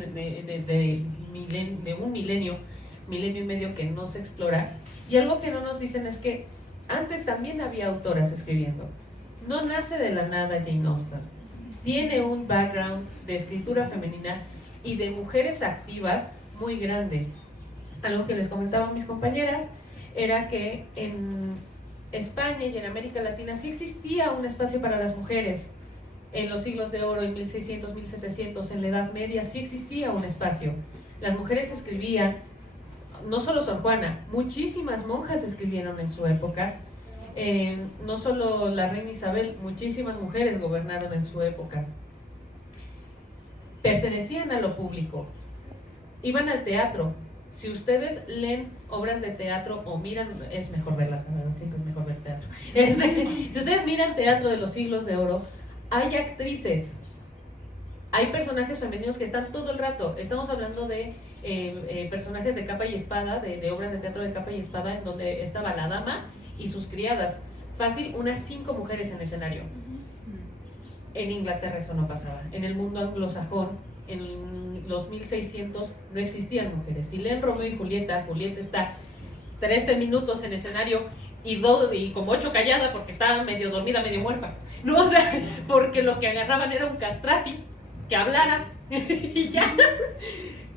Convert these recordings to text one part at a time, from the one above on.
de un milenio y medio que no se explora. Y algo que no nos dicen es que antes también había autoras escribiendo. No nace de la nada Jane Austen. Tiene un background de escritura femenina y de mujeres activas muy grande. Algo que les comentaba a mis compañeras era que en España y en América Latina sí existía un espacio para las mujeres. En los siglos de oro, en 1600, 1700, en la Edad Media, sí existía un espacio. Las mujeres escribían, no solo Sor Juana, muchísimas monjas escribieron en su época. No solo la reina Isabel, muchísimas mujeres gobernaron en su época. Pertenecían a lo público, iban al teatro. Si ustedes leen obras de teatro o miran, es mejor verlas, siempre es mejor ver teatro. Si ustedes miran teatro de los siglos de oro, hay actrices, hay personajes femeninos que están todo el rato. Estamos hablando de personajes de capa y espada, de obras de teatro de capa y espada, en donde estaba la dama y sus criadas. Fácil, unas 5 mujeres en escenario. En Inglaterra eso no pasaba. En el mundo anglosajón, en los 1600, no existían mujeres. Si leen Romeo y Julieta, Julieta está 13 minutos en escenario y como 8 callada porque estaba medio dormida, medio muerta. No, o sea, porque lo que agarraban era un castrati que hablara y ya.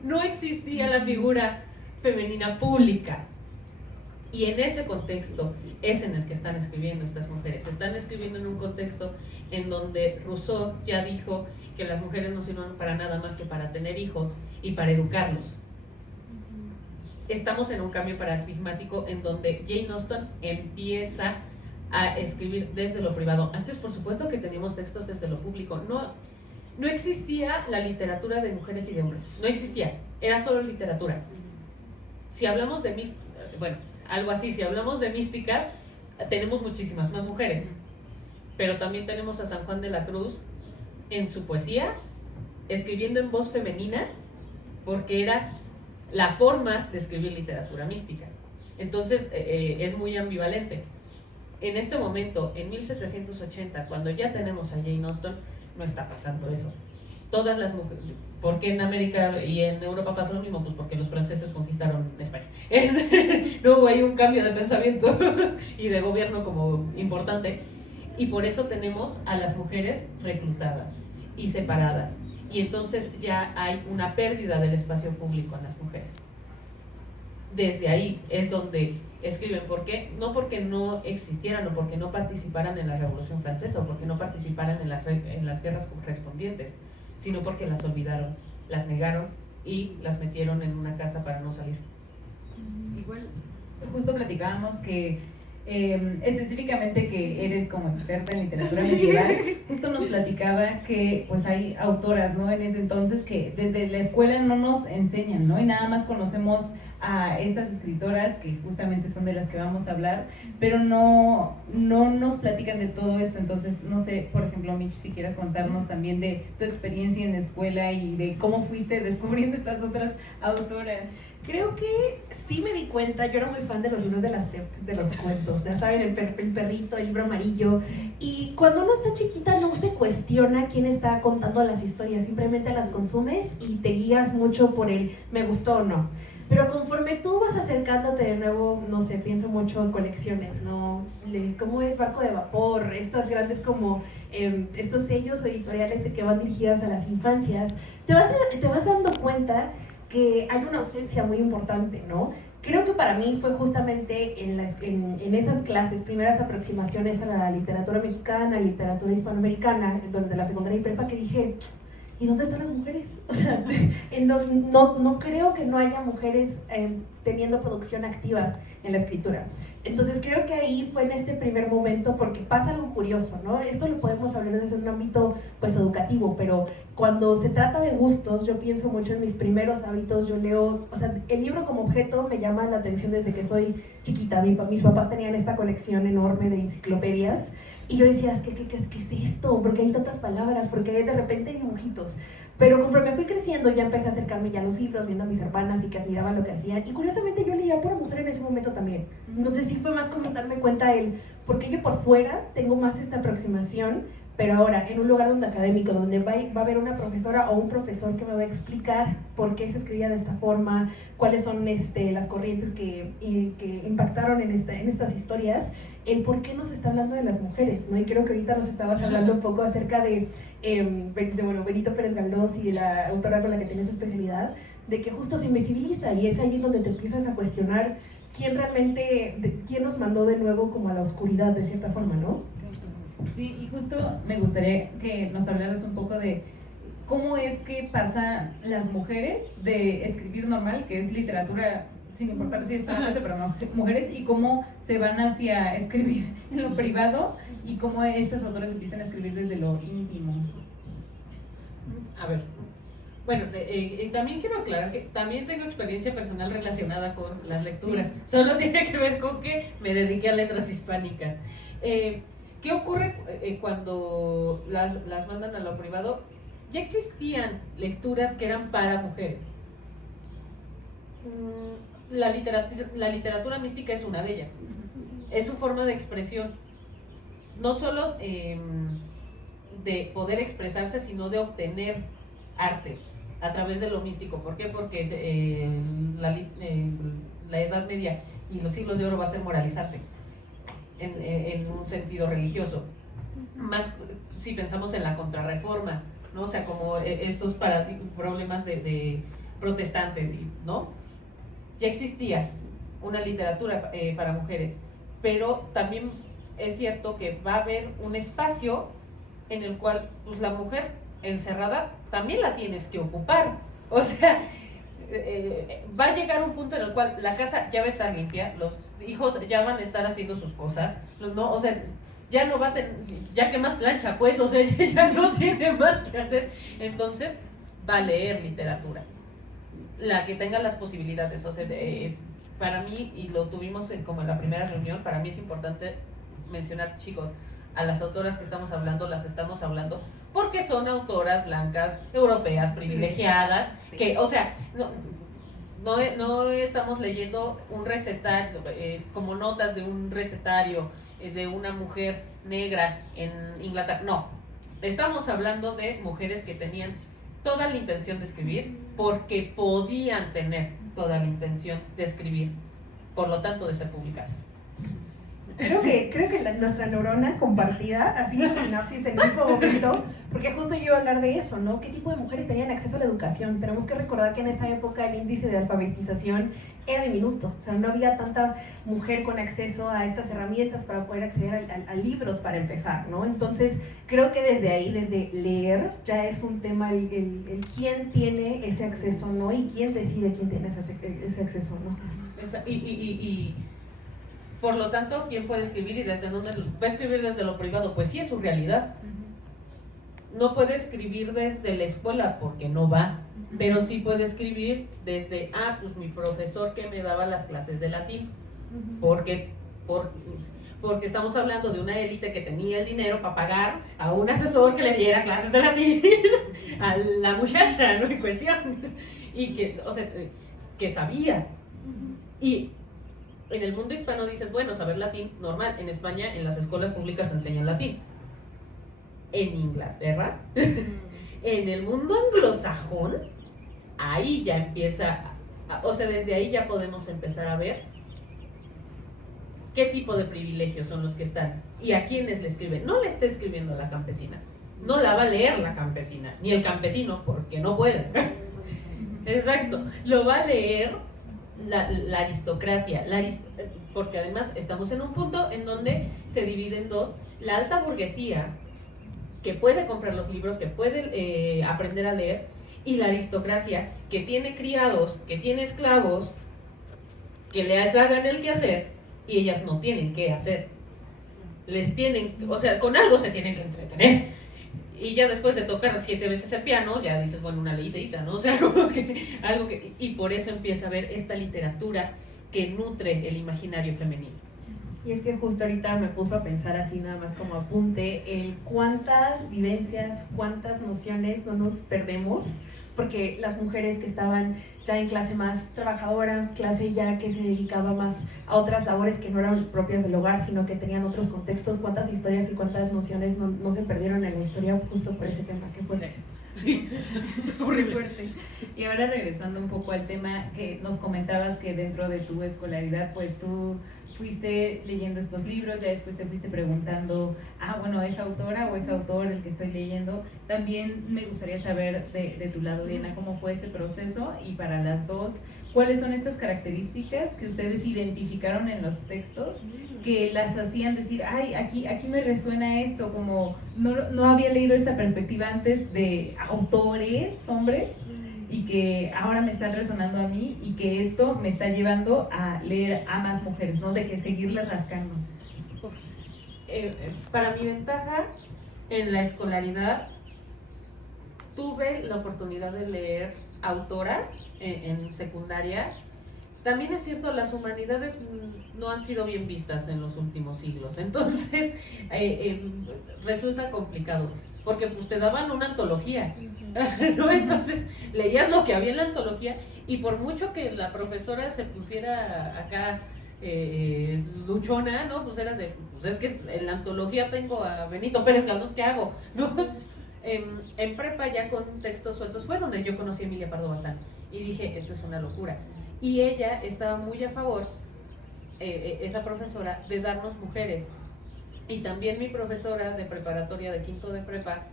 No existía la figura femenina pública. Y en ese contexto es en el que están escribiendo estas mujeres. Están escribiendo en un contexto en donde Rousseau ya dijo que las mujeres no sirven para nada más que para tener hijos y para educarlos. Estamos en un cambio paradigmático en donde Jane Austen empieza a escribir desde lo privado. Antes, por supuesto, que teníamos textos desde lo público. No existía la literatura de mujeres y de hombres. No existía. Era solo literatura. Si hablamos de algo así, si hablamos de místicas, tenemos muchísimas más mujeres, pero también tenemos a San Juan de la Cruz en su poesía, escribiendo en voz femenina, porque era la forma de escribir literatura mística. Entonces es muy ambivalente. En este momento, en 1780, cuando ya tenemos a Jane Austen, no está pasando eso. Todas las mujeres, ¿por qué en América y en Europa pasó lo mismo? Pues porque los franceses conquistaron España. No hubo ahí un cambio de pensamiento y de gobierno como importante, y por eso tenemos a las mujeres reclutadas y separadas, y entonces ya hay una pérdida del espacio público en las mujeres. Desde ahí es donde escriben. ¿Por qué? No porque no existieran o porque no participaran en la Revolución Francesa o porque no participaran en las guerras correspondientes, sino porque las olvidaron, las negaron y las metieron en una casa para no salir. Igual, justo platicábamos que específicamente que eres como experta en literatura medieval, justo nos platicaba que pues hay autoras, ¿no? En ese entonces que desde la escuela no nos enseñan, ¿no? Y nada más conocemos a estas escritoras que justamente son de las que vamos a hablar, pero no nos platican de todo esto. Entonces, no sé, por ejemplo, Mitch, si quieres contarnos también de tu experiencia en la escuela y de cómo fuiste descubriendo estas otras autoras. Creo que sí me di cuenta. Yo era muy fan de los libros de la SEP, de los cuentos, ya saben, el perrito, el libro amarillo, y cuando uno está chiquita no se cuestiona quién está contando las historias, simplemente las consumes y te guías mucho por el me gustó o no. Pero conforme tú vas acercándote de nuevo, no sé, pienso mucho en colecciones, ¿no? ¿Cómo es Barco de Vapor? Estas grandes como estos sellos o editoriales que van dirigidas a las infancias, te vas dando cuenta que hay una ausencia muy importante, ¿no? Creo que para mí fue justamente en esas clases, primeras aproximaciones a la literatura mexicana, literatura hispanoamericana, donde la secundaria y prepa, que dije, ¿y dónde están las mujeres? O sea, no creo que no haya mujeres teniendo producción activa en la escritura. Entonces creo que ahí fue en este primer momento, porque pasa algo curioso, ¿no? Esto lo podemos hablar desde un ámbito pues educativo, pero cuando se trata de gustos, yo pienso mucho en mis primeros hábitos. Yo leo, o sea, el libro como objeto me llama la atención desde que soy chiquita. Mis papás tenían esta colección enorme de enciclopedias y yo decía, ¿qué es esto? ¿Por qué hay tantas palabras? ¿Por qué hay de repente dibujitos? Pero conforme fui creciendo ya empecé a acercarme ya a los libros, viendo a mis hermanas y que admiraban lo que hacían, y curiosamente yo leía pura mujer en ese momento también. Entonces sí fue más como darme cuenta porque yo por fuera tengo más esta aproximación, Pero ahora, en un lugar donde académico, donde va a haber una profesora o un profesor que me va a explicar por qué se escribía de esta forma, cuáles son las corrientes que impactaron en estas historias, el por qué nos está hablando de las mujeres, ¿no? Y creo que ahorita nos estabas hablando un poco acerca de Benito Pérez Galdós y de la autora con la que tienes especialidad, de que justo se invisibiliza, y es ahí donde te empiezas a cuestionar quién realmente, quién nos mandó de nuevo como a la oscuridad de cierta forma, ¿no? Sí, y justo me gustaría que nos hablaras un poco de cómo es que pasan las mujeres de escribir normal, que es literatura, sin importar si es para hombres, pero no, mujeres, y cómo se van hacia escribir en lo privado y cómo estas autoras empiezan a escribir desde lo íntimo. A ver, bueno, también quiero aclarar que también tengo experiencia personal relacionada con las lecturas. Sí. Solo tiene que ver con que me dediqué a letras hispánicas. ¿Qué ocurre cuando las mandan a lo privado? Ya existían lecturas que eran para mujeres. La literatura mística es una de ellas. Es su forma de expresión. No solo de poder expresarse, sino de obtener arte a través de lo místico. ¿Por qué? Porque la Edad Media y los siglos de oro va a ser moralizante en un sentido religioso. Más si pensamos en la Contrarreforma, ¿no? O sea, como estos problemas de protestantes, ¿no? Ya existía una literatura para mujeres, pero también es cierto que va a haber un espacio en el cual pues, la mujer encerrada también la tienes que ocupar. O sea, va a llegar un punto en el cual la casa ya va a estar limpia, los hijos ya van a estar haciendo sus cosas, ¿no? O sea, ya no va a ya que más plancha, pues, o sea, ya no tiene más que hacer. Entonces, va a leer literatura, la que tenga las posibilidades. O sea, para mí, y lo tuvimos como en la primera reunión, para mí es importante mencionar, chicos, a las autoras que estamos hablando, las estamos hablando porque son autoras blancas, europeas, privilegiadas, sí. Que, o sea, no estamos leyendo un recetario, como notas de un recetario de una mujer negra en Inglaterra, no. Estamos hablando de mujeres que tenían toda la intención de escribir porque podían tener toda la intención de escribir, por lo tanto de ser publicadas. Creo que nuestra neurona compartida, así en sinapsis en el mismo momento, porque justo yo iba a hablar de eso, ¿no? ¿Qué tipo de mujeres tenían acceso a la educación? Tenemos que recordar que en esa época el índice de alfabetización era diminuto, o sea, no había tanta mujer con acceso a estas herramientas para poder acceder a libros para empezar, ¿no? Entonces, creo que desde ahí, desde leer, ya es un tema el quién tiene ese acceso, ¿no? Y quién decide quién tiene ese acceso, ¿no? Y por lo tanto, ¿quién puede escribir y desde dónde? ¿Va a escribir desde lo privado? Pues sí, es su realidad. No puede escribir desde la escuela porque no va, pero sí puede escribir desde, pues mi profesor que me daba las clases de latín, porque estamos hablando de una élite que tenía el dinero para pagar a un asesor que le diera clases de latín a la muchacha, ¿no? En cuestión, y que, o sea, que sabía. Y en el mundo hispano dices, bueno, saber latín, normal. En España, en las escuelas públicas se enseñan latín. En Inglaterra, en el mundo anglosajón, ahí ya empieza, o sea, desde ahí ya podemos empezar a ver qué tipo de privilegios son los que están y a quiénes le escriben. No le está escribiendo a la campesina, no la va a leer la campesina, ni el campesino, porque no puede. Exacto, lo va a leer la aristocracia, porque además estamos en un punto en donde se divide en dos: la alta burguesía, que puede comprar los libros, que puede aprender a leer, y la aristocracia, que tiene criados, que tiene esclavos, que les hagan el quehacer, y ellas no tienen qué hacer. Les tienen, o sea, con algo se tienen que entretener. Y ya después de tocar 7 veces el piano, ya dices, bueno, una leída, ¿no? O sea, como que algo que... Y por eso empieza a haber esta literatura que nutre el imaginario femenino. Y es que justo ahorita me puso a pensar así nada más como apunte, el cuántas vivencias, cuántas nociones no nos perdemos porque las mujeres que estaban ya en clase más trabajadora, clase ya que se dedicaba más a otras labores que no eran propias del hogar, sino que tenían otros contextos, cuántas historias y cuántas nociones no se perdieron en la historia justo por ese tema, qué fuerte. Sí, Horrible. Fuerte. Y ahora regresando un poco al tema que nos comentabas que dentro de tu escolaridad, pues tú fuiste leyendo estos libros, ya después te fuiste preguntando, bueno, ¿es autora o es autor el que estoy leyendo? También me gustaría saber de tu lado, Diana, cómo fue ese proceso y para las dos, ¿cuáles son estas características que ustedes identificaron en los textos que las hacían decir, ay, aquí me resuena esto, como no había leído esta perspectiva antes de autores, hombres, y que ahora me están resonando a mí y que esto me está llevando a leer a más mujeres, ¿no? De que seguirle rascando. Para mi ventaja, en la escolaridad, tuve la oportunidad de leer autoras en secundaria. También es cierto, las humanidades no han sido bien vistas en los últimos siglos, entonces resulta complicado, porque pues te daban una antología, ¿no? Entonces leías lo que había en la antología y por mucho que la profesora se pusiera acá luchona, ¿no? Pues era de, pues es que en la antología tengo a Benito Pérez Galdós, ¿qué hago? ¿No? En prepa ya con textos sueltos fue donde yo conocí a Emilia Pardo Bazán y dije, esto es una locura. Y ella estaba muy a favor, esa profesora, de darnos mujeres. Y también mi profesora de preparatoria de quinto de prepa,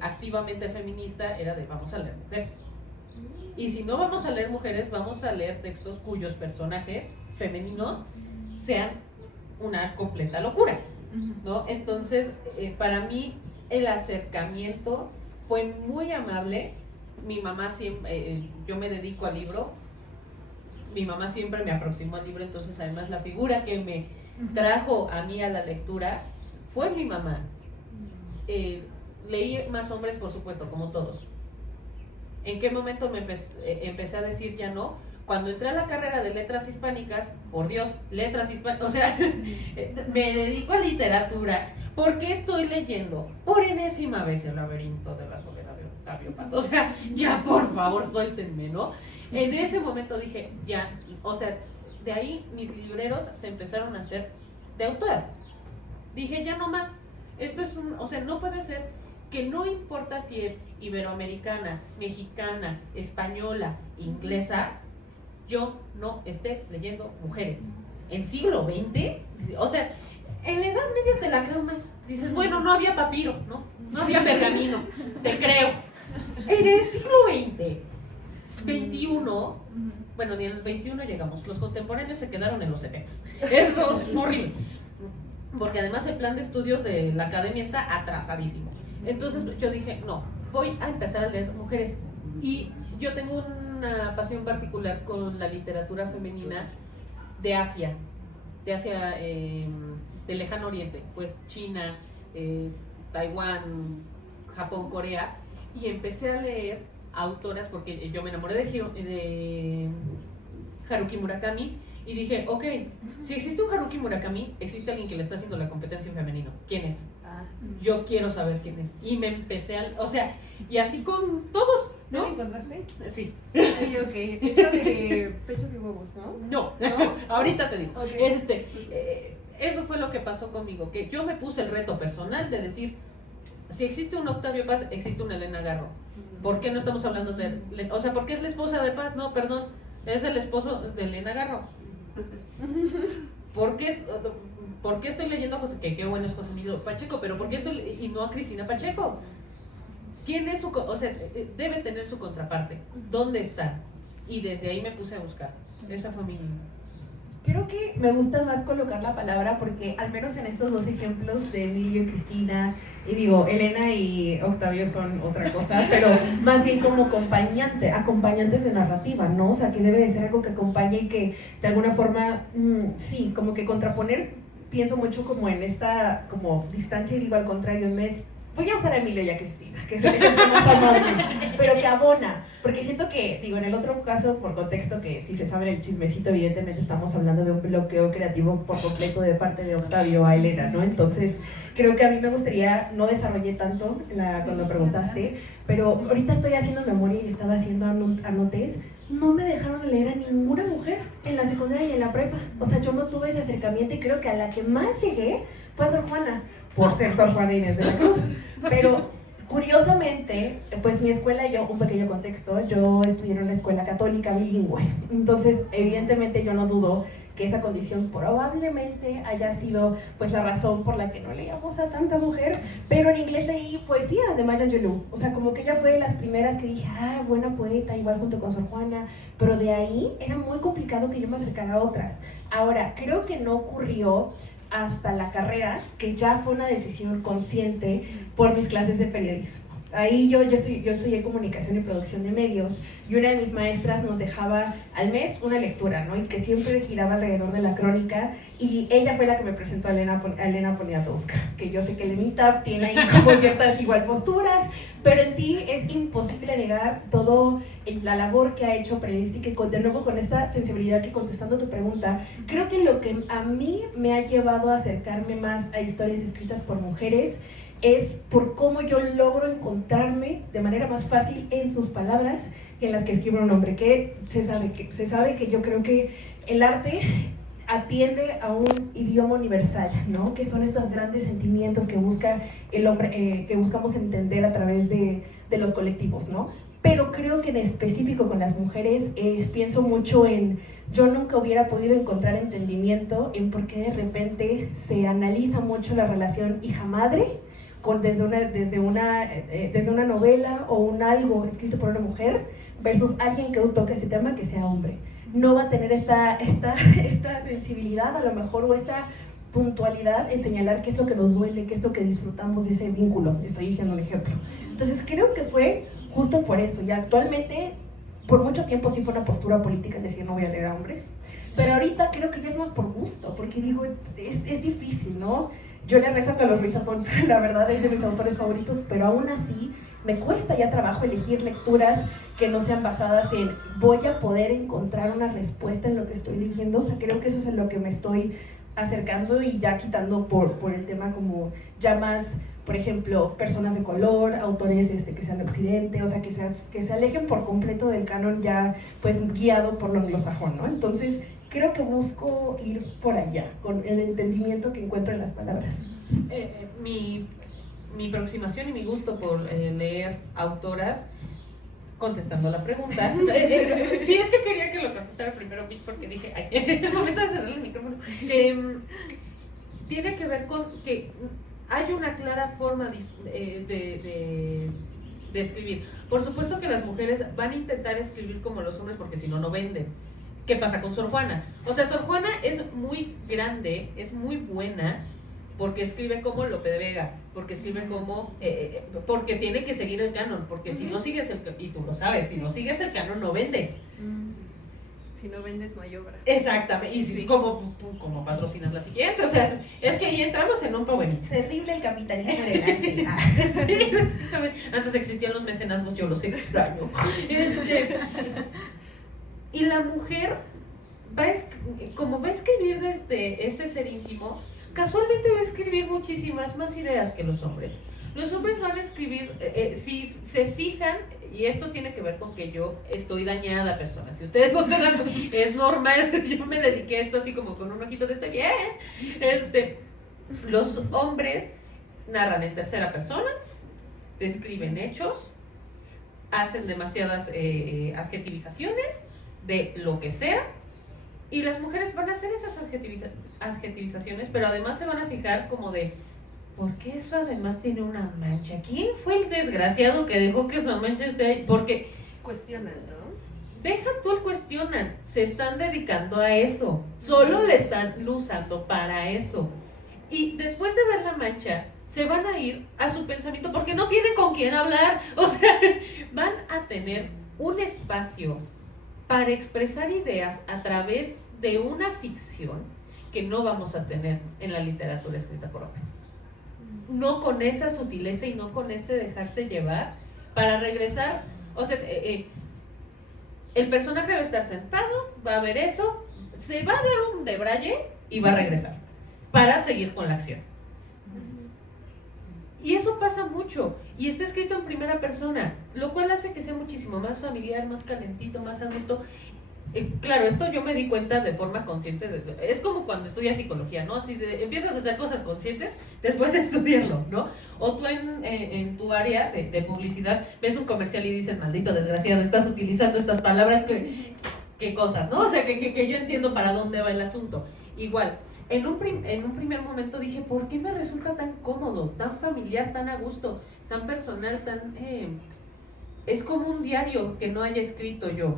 activamente feminista, era de vamos a leer mujeres. Y si no vamos a leer mujeres, vamos a leer textos cuyos personajes femeninos sean una completa locura, ¿no? Entonces, para mí, el acercamiento fue muy amable. Mi mamá siempre, yo me dedico al libro, mi mamá siempre me aproximó al libro, entonces además la figura que me trajo a mí a la lectura fue mi mamá. Leí más hombres, por supuesto, como todos. ¿En qué momento me empecé a decir ya no? Cuando entré a la carrera de letras hispánicas, por Dios, letras hispánicas, o sea, me dedico a literatura. ¿Por qué estoy leyendo por enésima vez El laberinto de la soledad de Octavio Paz? O sea, ya por favor suéltenme, ¿no? En ese momento dije, ya, o sea, de ahí mis libreros se empezaron a hacer de autoras. Dije, ya no más, esto es o sea, no puede ser que no importa si es iberoamericana, mexicana, española, inglesa, yo no esté leyendo mujeres. En siglo XX, o sea, en la Edad Media te la creo más. Dices, bueno, no había papiro, ¿no? No había pergamino, te creo. En el siglo XXI, bueno, ni en el XXI llegamos, los contemporáneos se quedaron en los 70. Eso es horrible, porque además el plan de estudios de la academia está atrasadísimo. Entonces yo dije, no, voy a empezar a leer mujeres. Y yo tengo una pasión particular con la literatura femenina de Asia, del Lejano Oriente, pues China, Taiwán, Japón, Corea, y empecé a leer autoras porque yo me enamoré de Haruki Murakami y dije, ok, si existe un Haruki Murakami, existe alguien que le está haciendo la competencia en femenino. ¿Quién es? Yo quiero saber quién es. Y me empecé o sea, y así con todos, ¿no? ¿No lo encontraste? Sí. Ay, ok. Esa de pechos y huevos, ¿no? No, ahorita te digo. Okay. Eso fue lo que pasó conmigo, que yo me puse el reto personal de decir, si existe un Octavio Paz, existe una Elena Garro. ¿Por qué no estamos hablando de, o sea, por qué es la esposa de Paz? No, perdón, es el esposo de Elena Garro. ¿Por qué estoy leyendo a José, que qué bueno es José Emilio Pacheco, pero por qué y no a Cristina Pacheco? ¿Quién es o sea, debe tener su contraparte? ¿Dónde está? Y desde ahí me puse a buscar. Esa fue mi... Creo que me gusta más colocar la palabra porque al menos en estos dos ejemplos de Emilio y Cristina, y digo, Elena y Octavio son otra cosa, pero más bien como acompañantes de narrativa, ¿no? O sea, que debe de ser algo que acompañe y que de alguna forma, como que contraponer, pienso mucho como en esta como distancia y digo al contrario, no es voy a usar a Emilio y a Cristina, que es el ejemplo más amable, pero que abona, porque siento que, digo, en el otro caso, por contexto, que si se sabe el chismecito, evidentemente estamos hablando de un bloqueo creativo por completo de parte de Octavio a Elena, ¿no? Entonces, creo que a mí me gustaría, no desarrollé tanto cuando preguntaste, pero ahorita estoy haciendo memoria y estaba haciendo anotes. No me dejaron leer a ninguna mujer en la secundaria y en la prepa. O sea, yo no tuve ese acercamiento y creo que a la que más llegué fue a Sor Juana, por ser Sor Juana Inés de la Cruz. Pero curiosamente, pues mi escuela, yo, un pequeño contexto, yo estudié en una escuela católica bilingüe. Entonces, evidentemente yo no dudo que esa condición probablemente haya sido pues la razón por la que no leíamos a tanta mujer, pero en inglés leí poesía de Maya Angelou, o sea, como que ella fue de las primeras que dije, ah, buena poeta, igual junto con Sor Juana, pero de ahí era muy complicado que yo me acercara a otras. Ahora, creo que no ocurrió hasta la carrera, que ya fue una decisión consciente por mis clases de periodismo. Ahí yo estudié comunicación y producción de medios y una de mis maestras nos dejaba al mes una lectura, ¿no? Y que siempre giraba alrededor de la crónica y ella fue la que me presentó a Elena Poniatowska, que yo sé que Elenita tiene ahí como ciertas igual posturas, pero en sí es imposible negar todo la labor que ha hecho periodística y de nuevo con esta sensibilidad que contestando tu pregunta, creo que lo que a mí me ha llevado a acercarme más a historias escritas por mujeres es por cómo yo logro encontrarme de manera más fácil en sus palabras que en las que escribe un hombre, que se sabe que yo creo que el arte atiende a un idioma universal, ¿no? Que son estos grandes sentimientos que busca el hombre, que buscamos entender a través de los colectivos, ¿no? Pero creo que en específico con las mujeres pienso mucho en yo nunca hubiera podido encontrar entendimiento en por qué de repente se analiza mucho la relación hija-madre desde una novela o un algo escrito por una mujer versus alguien que toque ese tema que sea hombre. No va a tener esta sensibilidad a lo mejor o esta puntualidad en señalar qué es lo que nos duele, qué es lo que disfrutamos de ese vínculo. Estoy diciendo un ejemplo. Entonces creo que fue justo por eso. Y actualmente, por mucho tiempo sí fue una postura política en decir no voy a leer a hombres. Pero ahorita creo que ya es más por gusto, porque digo, es difícil, ¿no? Yo le rezo a Carlos Ruiz Zafón, la verdad es de mis autores favoritos, pero aún así me cuesta ya trabajo elegir lecturas que no sean basadas en voy a poder encontrar una respuesta en lo que estoy leyendo. O sea, creo que eso es en lo que me estoy acercando y ya quitando por el tema como ya más, por ejemplo, personas de color, autores que sean de Occidente, o sea, que se alejen por completo del canon ya pues guiado por lo anglosajón, ¿no? Entonces, creo que busco ir por allá, con el entendimiento que encuentro en las palabras. Mi aproximación y mi gusto por leer autoras, contestando la pregunta, sí, es que quería que lo contestara primero Vic, porque dije, ay, es momento de cerrar el micrófono, tiene que ver con que hay una clara forma de escribir. Por supuesto que las mujeres van a intentar escribir como los hombres porque si no, no venden. ¿Qué pasa con Sor Juana? O sea, Sor Juana es muy grande, es muy buena, porque escribe como Lope de Vega, porque escribe como, porque tiene que seguir el canon, porque si no sigues el canon, y tú lo sabes, si no sigues el canon no vendes. Si no vendes no hay obra. Exactamente, y si, como patrocinas la siguiente, o sea, es que ahí entramos en un bonito. Terrible el capitalismo del arte. Sí, exactamente. Antes existían los mecenazgos, yo los extraño. Y la mujer como va a escribir desde este ser íntimo, casualmente va a escribir muchísimas más ideas que los hombres. Los hombres van a escribir, si se fijan, y esto tiene que ver con que yo estoy dañada, personas. Si ustedes no se dan cuenta, es normal, yo me dediqué a esto así como con un ojito de este bien. Los hombres narran en tercera persona, describen hechos, hacen demasiadas adjetivizaciones de lo que sea, y las mujeres van a hacer esas adjetivizaciones, pero además se van a fijar como de ¿por qué eso además tiene una mancha? ¿Quién fue el desgraciado que dejó que esa mancha esté ahí? Porque cuestionan, ¿no? deja tú el cuestionan, se están dedicando a eso, solo le están usando para eso, y después de ver la mancha se van a ir a su pensamiento porque no tienen con quién hablar. O sea, van a tener un espacio para expresar ideas a través de una ficción que no vamos a tener en la literatura escrita por hombres. no con esa sutileza y no con ese dejarse llevar, para regresar, o sea, el personaje va a estar sentado, va a ver eso, se va a dar un debraye y va a regresar, para seguir con la acción. Y eso pasa mucho, y está escrito en primera persona, lo cual hace que sea muchísimo más familiar, más calentito, más a gusto. Claro, esto yo me di cuenta de forma consciente, es como cuando estudias psicología, ¿no? Así empiezas a hacer cosas conscientes después de estudiarlo, ¿no? O tú en tu área de publicidad ves un comercial y dices, maldito desgraciado, estás utilizando estas palabras, ¿qué cosas, no? O sea, que yo entiendo para dónde va el asunto. Igual, en un primer momento dije, ¿por qué me resulta tan cómodo, tan familiar, tan a gusto, tan personal, tan... es como un diario que no haya escrito yo?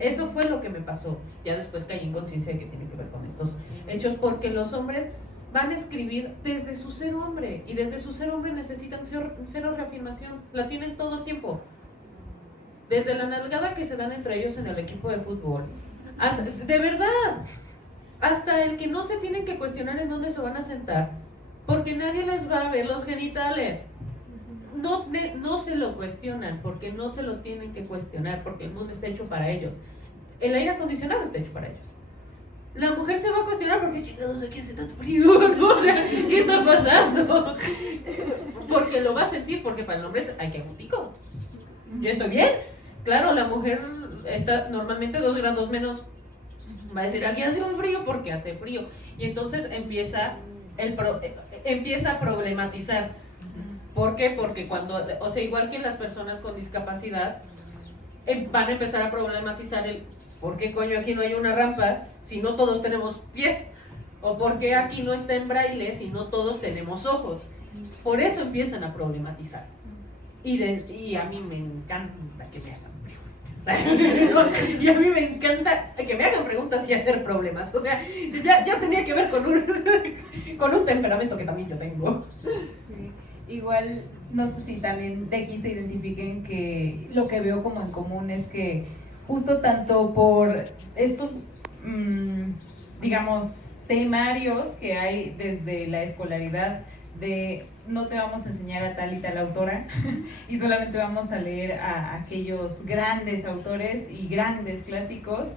Eso fue lo que me pasó. Ya después caí en conciencia de que tiene que ver con estos hechos, porque los hombres van a escribir desde su ser hombre, y desde su ser hombre necesitan cero reafirmación, la tienen todo el tiempo. Desde la nalgada que se dan entre ellos en el equipo de fútbol, hasta, de verdad, hasta el que no se tienen que cuestionar en dónde se van a sentar, porque nadie les va a ver los genitales. No se lo cuestionan, porque no se lo tienen que cuestionar, porque el mundo está hecho para ellos. El aire acondicionado está hecho para ellos. La mujer se va a cuestionar porque, chingados, aquí hace tanto frío, ¿no? O sea, ¿qué está pasando? Porque lo va a sentir, porque para el hombre hay que agutico. Yo estoy bien. Claro, la mujer está normalmente 2 grados menos. Va a decir, aquí hace un frío porque hace frío. Y entonces empieza a problematizar. ¿Por qué? Porque cuando, o sea, igual que las personas con discapacidad, van a empezar a problematizar el ¿por qué coño aquí no hay una rampa si no todos tenemos pies? ¿O por qué aquí no está en braille si no todos tenemos ojos? Por eso empiezan a problematizar. Y a mí me encanta que me hagan preguntas. Y a mí me encanta que me hagan preguntas y hacer problemas. O sea, ya tenía que ver con un temperamento que también yo tengo. Sí. Igual, no sé si también de aquí se identifiquen que lo que veo como en común es que justo tanto por estos, digamos, temarios que hay desde la escolaridad de no te vamos a enseñar a tal y tal autora y solamente vamos a leer a aquellos grandes autores y grandes clásicos,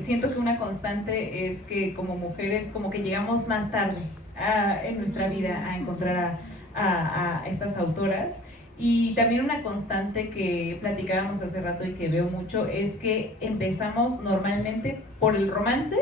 siento que una constante es que como mujeres como que llegamos más tarde en nuestra vida a encontrar a estas autoras. Y también una constante que platicábamos hace rato y que veo mucho es que empezamos normalmente por el romance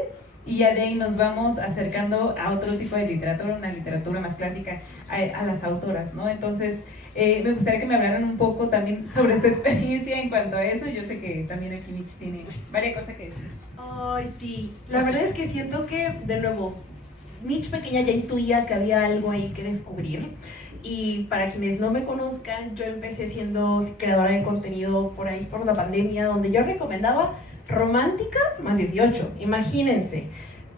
y ya de ahí nos vamos acercando a otro tipo de literatura, una literatura más clásica, a las autoras, ¿no? Entonces, me gustaría que me hablaran un poco también sobre su experiencia en cuanto a eso. Yo sé que también aquí Mitch tiene varias cosas que decir. Ay, sí. La verdad es que siento que, de nuevo, Mitch pequeña ya intuía que había algo ahí que descubrir. Y para quienes no me conozcan, yo empecé siendo creadora de contenido por ahí por la pandemia, donde yo recomendaba romántica más 18, imagínense.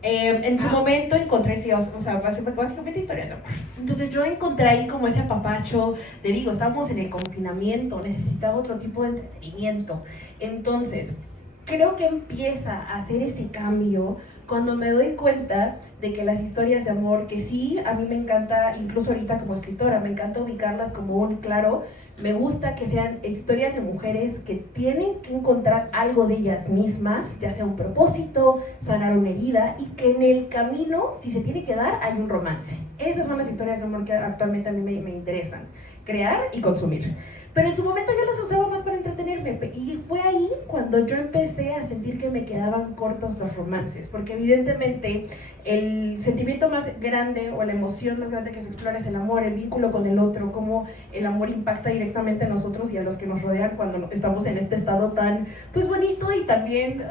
En su momento encontré, o sea, básicamente historias de amor. Entonces yo encontré ahí como ese apapacho de, digo, estábamos en el confinamiento, necesitaba otro tipo de entretenimiento. Entonces, creo que empieza a hacer ese cambio cuando me doy cuenta de que las historias de amor, que sí, a mí me encanta, incluso ahorita como escritora, me encanta ubicarlas como un claro, me gusta que sean historias de mujeres que tienen que encontrar algo de ellas mismas, ya sea un propósito, sanar una herida, y que en el camino, si se tiene que dar, hay un romance. Esas son las historias de amor que actualmente a mí me interesan, crear y consumir. Pero en su momento yo las usaba más para entretenerme, y fue ahí cuando yo empecé a sentir que me quedaban cortos los romances, porque evidentemente el sentimiento más grande o la emoción más grande que se explora es el amor, el vínculo con el otro, cómo el amor impacta directamente a nosotros y a los que nos rodean cuando estamos en este estado tan, pues bonito y también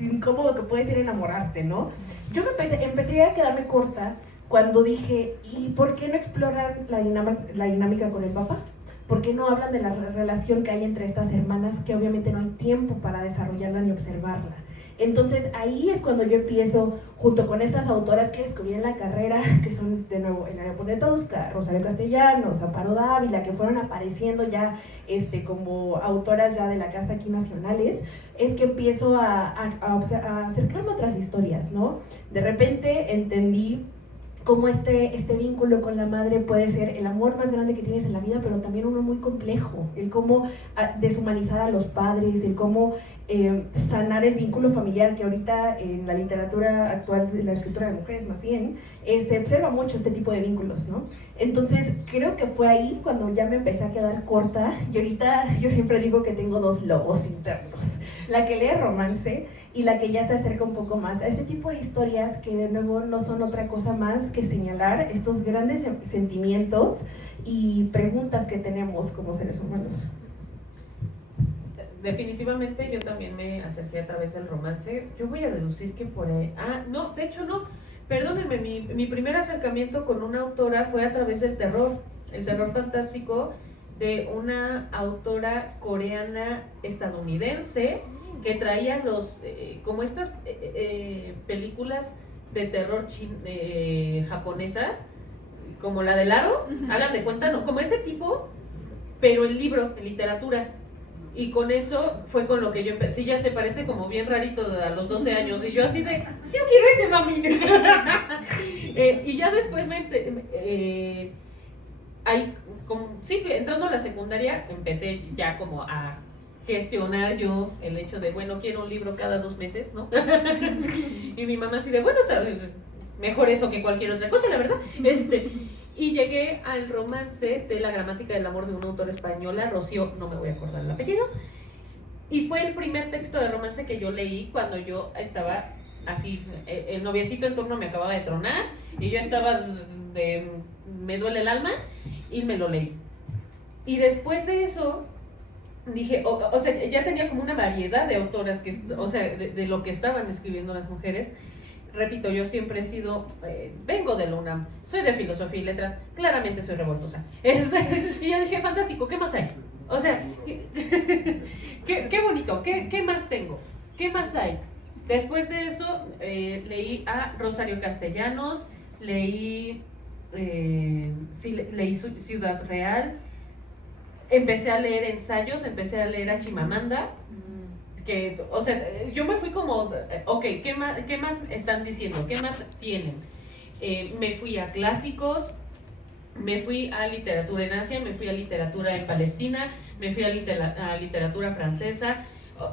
incómodo que puede ser enamorarte, ¿no? Yo empecé a quedarme corta cuando dije, ¿y por qué no exploran la dinámica con el papá? ¿Por qué no hablan de la relación que hay entre estas hermanas que obviamente no hay tiempo para desarrollarla ni observarla? Entonces ahí es cuando yo empiezo, junto con estas autoras que descubrí en la carrera, que son de nuevo Elaria Poniatowska, Rosario Castellanos, Amparo Dávila, que fueron apareciendo ya como autoras ya de la casa aquí nacionales, es que empiezo a acercarme a otras historias, ¿no? De repente entendí cómo este vínculo con la madre puede ser el amor más grande que tienes en la vida, pero también uno muy complejo, el cómo deshumanizar a los padres, el cómo sanar el vínculo familiar, que ahorita en la literatura actual de la escritura de mujeres más bien, se observa mucho este tipo de vínculos, ¿no? Entonces creo que fue ahí cuando ya me empecé a quedar corta, y ahorita yo siempre digo que tengo dos lobos internos, la que lee romance y la que ya se acerca un poco más a este tipo de historias que de nuevo no son otra cosa más que señalar estos grandes sentimientos y preguntas que tenemos como seres humanos. Definitivamente yo también me acerqué a través del romance. Yo voy a deducir que por ahí... no, de hecho no. Perdónenme, mi primer acercamiento con una autora fue a través del terror. El terror fantástico de una autora coreana estadounidense que traía como estas películas de terror japonesas, como la del Aro, hagan de cuenta, ¿no? Como ese tipo, pero en libro, en literatura. Y con eso fue con lo que yo empecé. Sí, ya se parece como bien rarito a los 12 años. Y yo así de, sí, yo quiero ese mami. Y ya después ahí, sí, entrando a la secundaria, empecé ya como a gestionar yo el hecho de, bueno, quiero un libro cada 2 meses, ¿no? Y mi mamá así de, bueno, está mejor eso que cualquier otra cosa, la verdad. Y llegué al romance de La gramática del amor de una autora española, Rocío, no me voy a acordar el apellido, y fue el primer texto de romance que yo leí cuando yo estaba así, el noviecito en turno me acababa de tronar, y yo estaba me duele el alma, y me lo leí. Y después de eso, dije, o sea, ya tenía como una variedad de autoras, o sea, de lo que estaban escribiendo las mujeres. Repito, yo siempre he sido, vengo de la UNAM, soy de filosofía y letras, claramente soy revoltosa. Y yo dije, fantástico, ¿qué más hay? O sea, qué bonito, ¿qué más tengo? ¿Qué más hay? Después de eso, leí a Rosario Castellanos, leí Ciudad Real, empecé a leer ensayos, empecé a leer a Chimamanda, que, o sea, yo me fui como, ok, ¿qué más están diciendo? ¿Qué más tienen? Me fui a clásicos, me fui a literatura en Asia, me fui a literatura en Palestina, me fui a literatura francesa.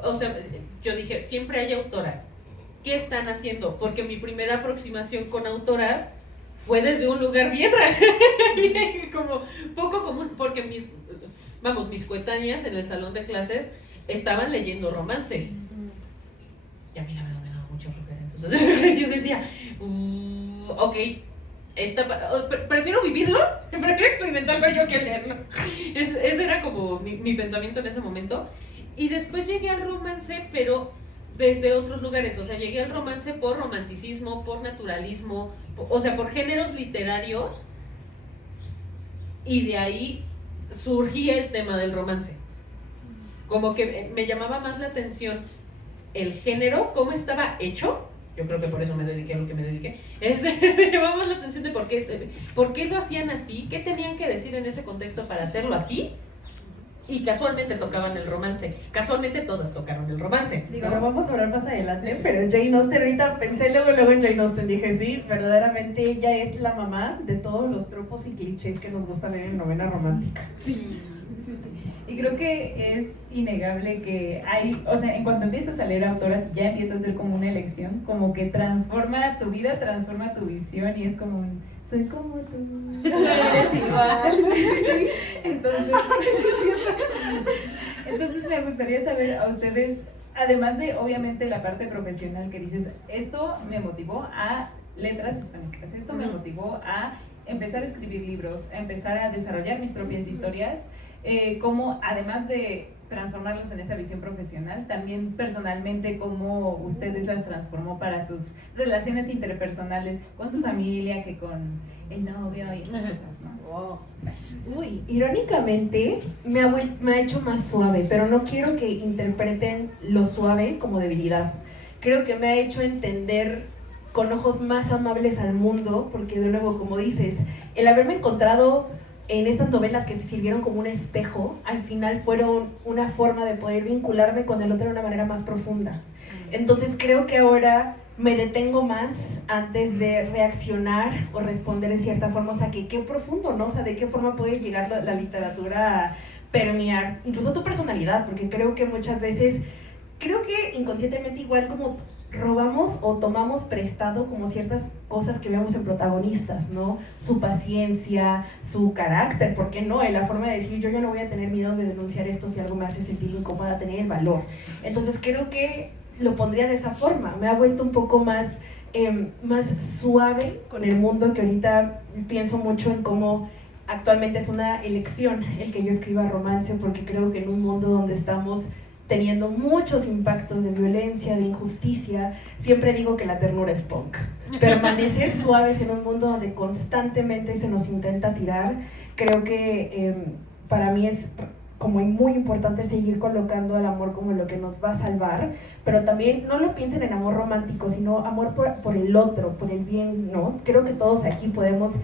O sea, yo dije, siempre hay autoras. ¿Qué están haciendo? Porque mi primera aproximación con autoras fue desde un lugar bien como poco común, porque mis coetáneas en el salón de clases estaban leyendo romance. Y a mí la verdad me daba mucha flojera. Entonces yo decía, ok, prefiero vivirlo, prefiero experimentarlo yo que leerlo. Ese era como mi pensamiento en ese momento. Y después llegué al romance, pero desde otros lugares. O sea, llegué al romance por romanticismo, por naturalismo, o sea, por géneros literarios. Y de ahí surgía el tema del romance. Como que me llamaba más la atención el género, cómo estaba hecho. Yo creo que por eso me dediqué a lo que me dediqué. Me llamaba más la atención de por qué lo hacían así, qué tenían que decir en ese contexto para hacerlo así. Y casualmente tocaban el romance. Casualmente todas tocaron el romance, ¿no? Digo, lo vamos a hablar más adelante, pero Jane Austen, ahorita pensé luego en Jane Austen, dije, sí, verdaderamente ella es la mamá de todos los tropos y clichés que nos gusta ver en novela romántica. Sí. Y creo que es innegable que hay, o sea, en cuanto empiezas a leer autoras, ya empieza a ser como una elección, como que transforma tu vida, transforma tu visión y es como un, soy como tú. Eres igual. Sí. Entonces me gustaría saber a ustedes, además de obviamente la parte profesional que dices, esto me motivó a letras hispánicas, esto me motivó a empezar a escribir libros, a empezar a desarrollar mis propias historias, como además de transformarlos en esa visión profesional, también personalmente cómo ustedes las transformó para sus relaciones interpersonales con su familia, que con el novio y esas cosas, ¿no? Wow. Uy, irónicamente me ha hecho más suave, pero no quiero que interpreten lo suave como debilidad. Creo que me ha hecho entender con ojos más amables al mundo, porque de nuevo, como dices, el haberme encontrado en estas novelas que sirvieron como un espejo, al final fueron una forma de poder vincularme con el otro de una manera más profunda. Entonces creo que ahora me detengo más antes de reaccionar o responder en cierta forma, o sea, que qué profundo, ¿no? O sea, de qué forma puede llegar la literatura a permear incluso tu personalidad, porque creo que muchas veces, creo que inconscientemente igual como robamos o tomamos prestado como ciertas cosas que vemos en protagonistas, ¿no? Su paciencia, su carácter, ¿por qué no? En la forma de decir, yo ya no voy a tener miedo de denunciar esto si algo me hace sentir incómoda, tener el valor. Entonces creo que lo pondría de esa forma, me ha vuelto un poco más suave con el mundo, que ahorita pienso mucho en cómo actualmente es una elección el que yo escriba romance, porque creo que en un mundo donde estamos teniendo muchos impactos de violencia, de injusticia, siempre digo que la ternura es punk. Permanecer suaves en un mundo donde constantemente se nos intenta tirar, creo que para mí es como muy importante seguir colocando al amor como lo que nos va a salvar, pero también no lo piensen en amor romántico, sino amor por el otro, por el bien, ¿no? Creo que todos aquí podemos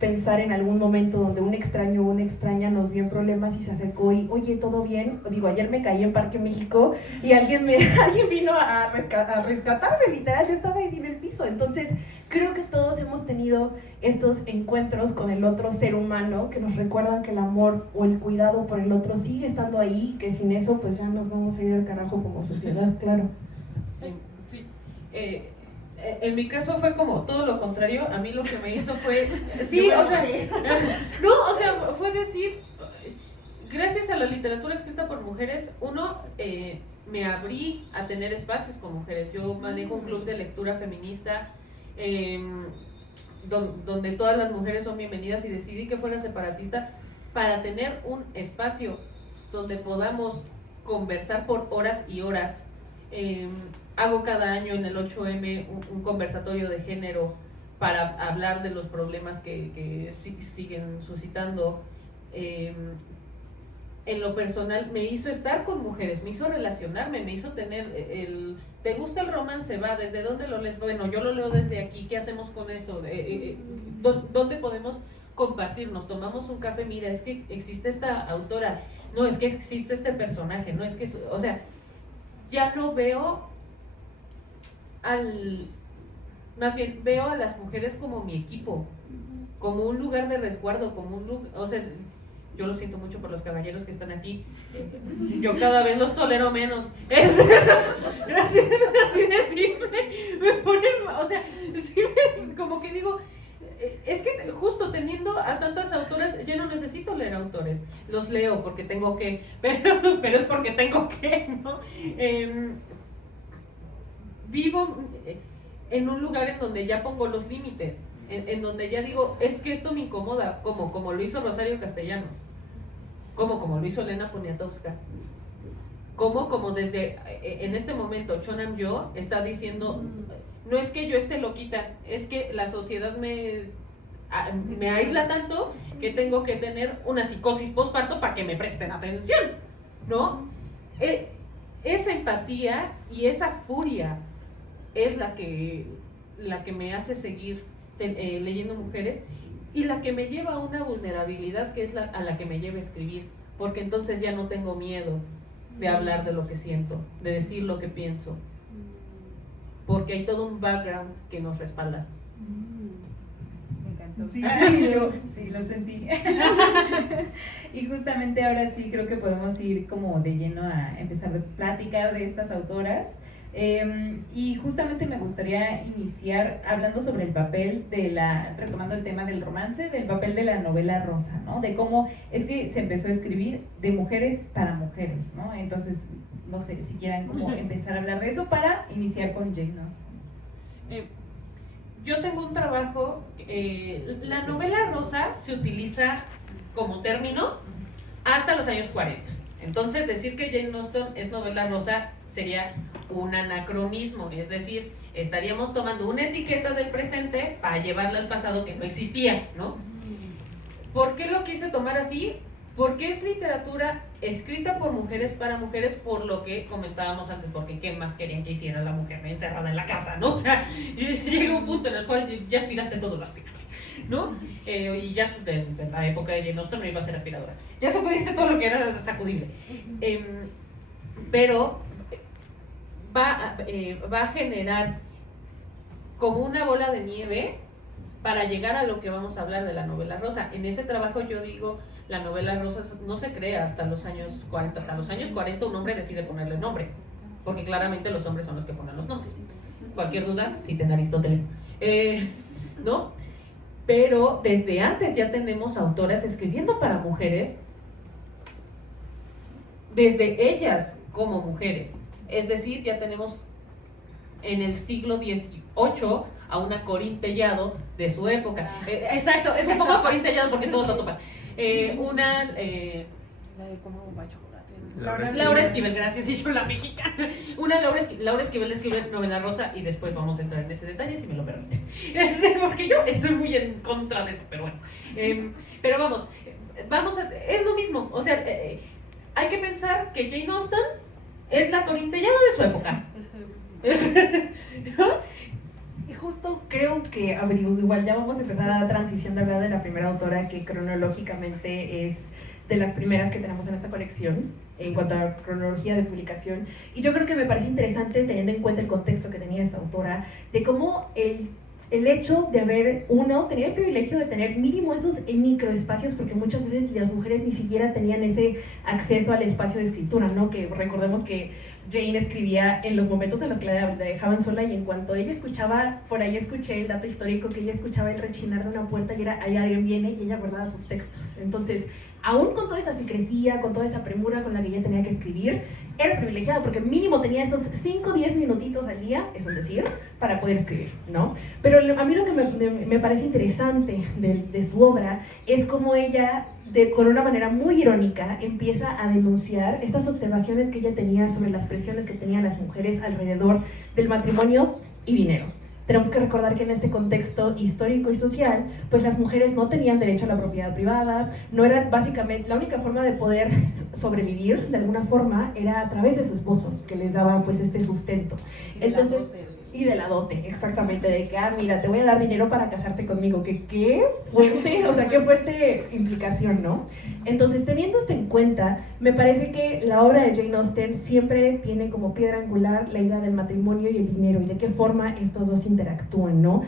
pensar en algún momento donde un extraño o una extraña nos vio en problemas y se acercó y, oye, ¿todo bien? Digo, ayer me caí en Parque México y alguien vino a rescatarme, literal, yo estaba ahí en el piso. Entonces, creo que todos hemos tenido estos encuentros con el otro ser humano que nos recuerdan que el amor o el cuidado por el otro sigue estando ahí, que sin eso pues ya nos vamos a ir al carajo como sociedad, claro. Sí. En mi caso fue como todo lo contrario. A mí lo que me hizo fue sí, o sea, no, o sea, fue decir, gracias a la literatura escrita por mujeres, me abrí a tener espacios con mujeres. Yo manejo un club de lectura feminista donde todas las mujeres son bienvenidas, y decidí que fuera separatista para tener un espacio donde podamos conversar por horas y horas. Hago cada año en el 8M un conversatorio de género para hablar de los problemas que siguen suscitando. En lo personal me hizo estar con mujeres, me hizo relacionarme, me hizo tener ¿te gusta el romance? Va, ¿desde dónde lo lees? Bueno, yo lo leo desde aquí, ¿qué hacemos con eso? ¿Dónde podemos compartirnos? Tomamos un café, mira, es que existe esta autora, no, es que existe este personaje, no, es que, o sea, ya no veo más bien veo a las mujeres como mi equipo, como un lugar de resguardo, como un lugar, o sea, yo lo siento mucho por los caballeros que están aquí, yo cada vez los tolero menos, así de simple, me ponen, o sea, sí, como que digo, es que justo teniendo a tantas autoras, ya no necesito leer autores, los leo porque tengo que, pero es porque tengo que, ¿no? Vivo en un lugar en donde ya pongo los límites, en donde ya digo, es que esto me incomoda, como lo hizo Rosario Castellanos, como lo hizo Elena Poniatowska, como desde en este momento Chonam Yo está diciendo, no es que yo esté loquita, es que la sociedad me aísla tanto que tengo que tener una psicosis postparto para que me presten atención, ¿no? Esa empatía y esa furia es la que me hace seguir leyendo mujeres, y la que me lleva a una vulnerabilidad que es a la que me lleva a escribir, porque entonces ya no tengo miedo de hablar de lo que siento, de decir lo que pienso, porque hay todo un background que nos respalda. Me encantó. Sí, Sí, lo sentí. Y justamente ahora sí creo que podemos ir como de lleno a empezar a platicar de estas autoras. Y justamente me gustaría iniciar hablando sobre el papel retomando el tema del romance, del papel de la novela rosa, ¿no? De cómo es que se empezó a escribir de mujeres para mujeres, ¿no? Entonces, no sé si quieran como empezar a hablar de eso para iniciar con Jane Austen. Yo tengo un trabajo, la novela rosa se utiliza como término hasta los años 40. Entonces, decir que Jane Austen es novela rosa sería un anacronismo, es decir, estaríamos tomando una etiqueta del presente para llevarla al pasado que no existía, ¿no? ¿Por qué lo quise tomar así? Porque es literatura escrita por mujeres para mujeres, por lo que comentábamos antes, porque ¿qué más querían que hiciera la mujer encerrada en la casa, no? O sea, llega un punto en el cual ya aspiraste todo lo aspirable. ¿no? Y ya de la época de Jane Austen no iba a ser aspiradora. Ya sacudiste todo lo que era sacudible. Pero va a generar como una bola de nieve para llegar a lo que vamos a hablar de la novela rosa. En ese trabajo yo digo, la novela rosa no se crea hasta los años 40. Hasta los años 40 un hombre decide ponerle nombre, porque claramente los hombres son los que ponen los nombres. Cualquier duda, citen Aristóteles. ¿No? Pero desde antes ya tenemos autoras escribiendo para mujeres, desde ellas como mujeres. Es decir, ya tenemos en el siglo XVIII a una Corinne Tellado de su época. Exacto, es un poco Corinne Tellado porque todos lo topan. La de cómo va chocolate. Laura Esquivel, gracias, y yo la mexicana. Una Laura Esquivel escribe novela rosa y después vamos a entrar en ese detalle si me lo permiten. Porque yo estoy muy en contra de eso, pero bueno. Pero es lo mismo. O sea, hay que pensar que Jane Austen es la Corinne Tellado de su época. ¿No? Y justo creo que igual ya vamos a empezar a la transición de hablar de la primera autora que cronológicamente es de las primeras que tenemos en esta colección en cuanto a cronología de publicación. Y yo creo que me parece interesante, teniendo en cuenta el contexto que tenía esta autora, de cómo el hecho de haber, tenía el privilegio de tener mínimo esos microespacios, porque muchas veces las mujeres ni siquiera tenían ese acceso al espacio de escritura, ¿no? Que recordemos que Jane escribía en los momentos en los que la dejaban sola, y en cuanto ella escuchaba, por ahí escuché el dato histórico, que ella escuchaba el rechinar de una puerta y ahí alguien viene, y ella guardaba sus textos. Entonces, aún con toda esa secrecía, con toda esa premura con la que ella tenía que escribir, era privilegiada porque mínimo tenía esos 5 o 10 minutitos al día, es decir, para poder escribir, ¿no? Pero a mí lo que me parece interesante de su obra es cómo ella, con una manera muy irónica, empieza a denunciar estas observaciones que ella tenía sobre las presiones que tenían las mujeres alrededor del matrimonio y dinero. Tenemos que recordar que en este contexto histórico y social, pues las mujeres no tenían derecho a la propiedad privada, no eran básicamente, la única forma de poder sobrevivir de alguna forma era a través de su esposo, que les daba pues este sustento. Entonces, y de la dote, exactamente, de que, mira, te voy a dar dinero para casarte conmigo, que qué fuerte, o sea, qué fuerte implicación, ¿no? Entonces, teniendo esto en cuenta, me parece que la obra de Jane Austen siempre tiene como piedra angular la idea del matrimonio y el dinero, y de qué forma estos dos interactúan, ¿no?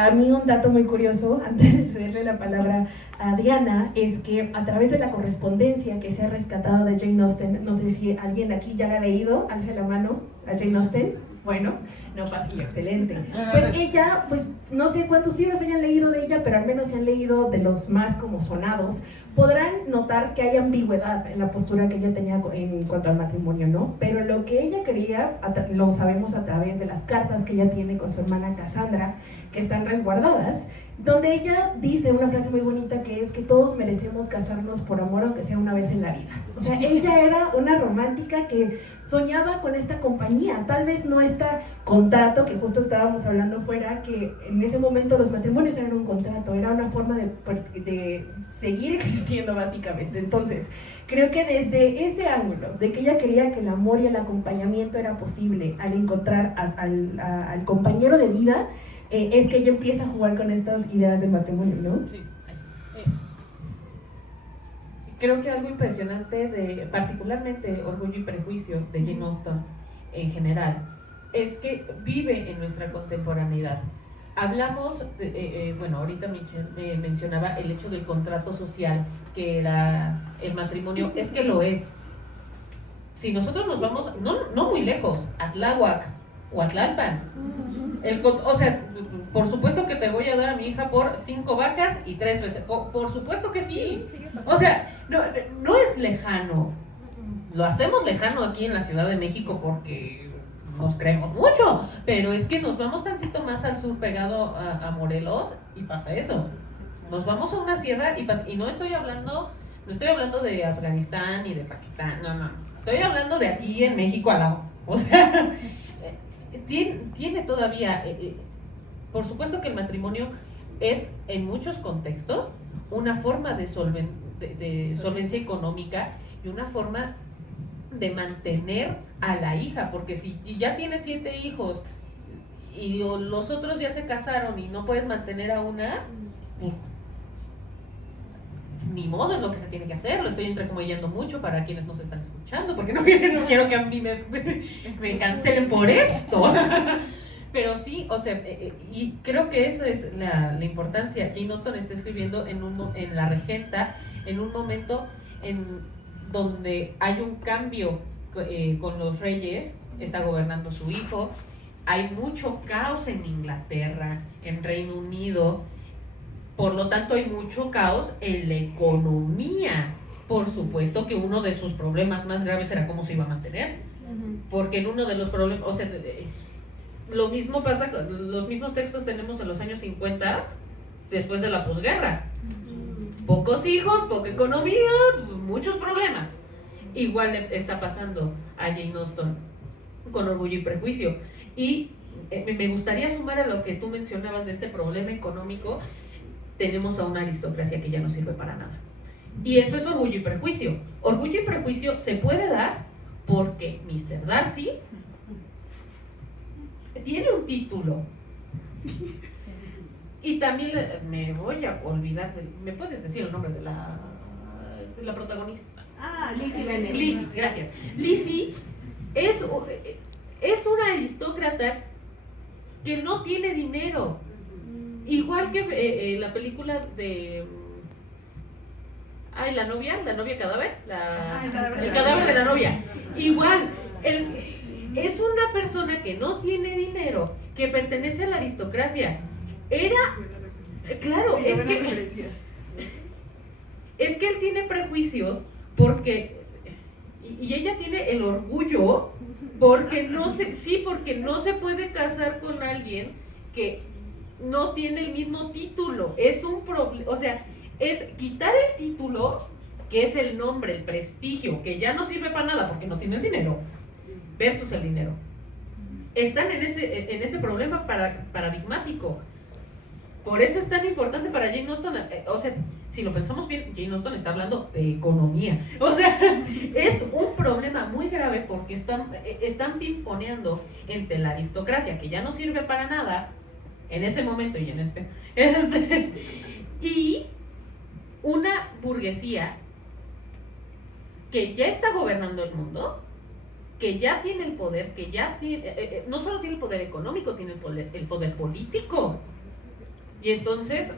A mí un dato muy curioso, antes de cederle la palabra a Diana, es que a través de la correspondencia que se ha rescatado de Jane Austen, no sé si alguien aquí ya la ha leído, alce la mano a Jane Austen. Bueno, no fácil, excelente. Pues ella, pues no sé cuántos libros hayan leído de ella, pero al menos se han leído de los más como sonados. Podrán notar que hay ambigüedad en la postura que ella tenía en cuanto al matrimonio, ¿no? Pero lo que ella quería, lo sabemos a través de las cartas que ella tiene con su hermana Cassandra, que están resguardadas, donde ella dice una frase muy bonita que es que todos merecemos casarnos por amor aunque sea una vez en la vida. O sea, ella era una romántica que soñaba con esta compañía, tal vez no este contrato que justo estábamos hablando fuera, que en ese momento los matrimonios eran un contrato, era una forma de seguir existiendo básicamente. Entonces, creo que desde ese ángulo, de que ella quería que el amor y el acompañamiento era posible al encontrar al compañero de vida, es que ella empieza a jugar con estas ideas del matrimonio, ¿no? Sí. Creo que algo impresionante particularmente Orgullo y Prejuicio de Jane Austen en general, es que vive en nuestra contemporaneidad. Hablamos, bueno, ahorita mencionaba el hecho del contrato social, que era el matrimonio, es que lo es. Si nosotros nos vamos, no muy lejos, a Tláhuac o a Tlalpan, o sea, por supuesto que te voy a dar a mi hija por 5 vacas y 3 veces, por supuesto que sí. O sea, no es lejano, lo hacemos lejano aquí en la Ciudad de México porque nos creemos mucho, pero es que nos vamos tantito más al sur pegado a Morelos y pasa eso. Nos vamos a una sierra y no estoy hablando de Afganistán ni de Pakistán, no. Estoy hablando de aquí en México al lado. O sea, tiene todavía, por supuesto que el matrimonio es en muchos contextos una forma de solvencia económica y una forma de mantener a la hija, porque si ya tienes 7 hijos y los otros ya se casaron y no puedes mantener a una, pues ni modo, es lo que se tiene que hacer. Lo estoy entrecomillando mucho para quienes nos están escuchando, porque no quiero que a mí me cancelen por esto. Pero sí, o sea, y creo que eso es la importancia. Jane Austen está escribiendo en La Regenta, en un momento en donde hay un cambio con los reyes, está gobernando su hijo, hay mucho caos en Inglaterra, en Reino Unido, por lo tanto hay mucho caos en la economía. Por supuesto que uno de sus problemas más graves era cómo se iba a mantener, porque en uno de los problemas, o sea, lo mismo pasa, los mismos textos tenemos en los años 50, después de la posguerra. Pocos hijos, poca economía, muchos problemas. Igual le está pasando a Jane Austen con Orgullo y Prejuicio. Y me gustaría sumar a lo que tú mencionabas de este problema económico. Tenemos a una aristocracia que ya no sirve para nada. Y eso es Orgullo y Prejuicio. Orgullo y Prejuicio se puede dar porque Mr. Darcy tiene un título. Y también me voy a olvidar, ¿me puedes decir el nombre de la protagonista? Lizzie Bennet. Lizzie, gracias. Lizzie es una aristócrata que no tiene dinero. Igual que la película de... la novia cadáver. El cadáver de la novia. Igual, es una persona que no tiene dinero, que pertenece a la aristocracia. Claro, es que él tiene prejuicios porque, y ella tiene el orgullo porque no se puede casar con alguien que no tiene el mismo título. Es un problema, o sea, es quitar el título, que es el nombre, el prestigio, que ya no sirve para nada porque no tiene el dinero, versus el dinero. Están en ese problema paradigmático. Por eso es tan importante para Jane Austen. O sea, si lo pensamos bien, Jane Austen está hablando de economía. O sea, es un problema muy grave porque están pimponeando entre la aristocracia, que ya no sirve para nada en ese momento y en y una burguesía que ya está gobernando el mundo, que ya tiene el poder, que ya tiene, no solo tiene el poder económico, tiene el poder político. Y entonces...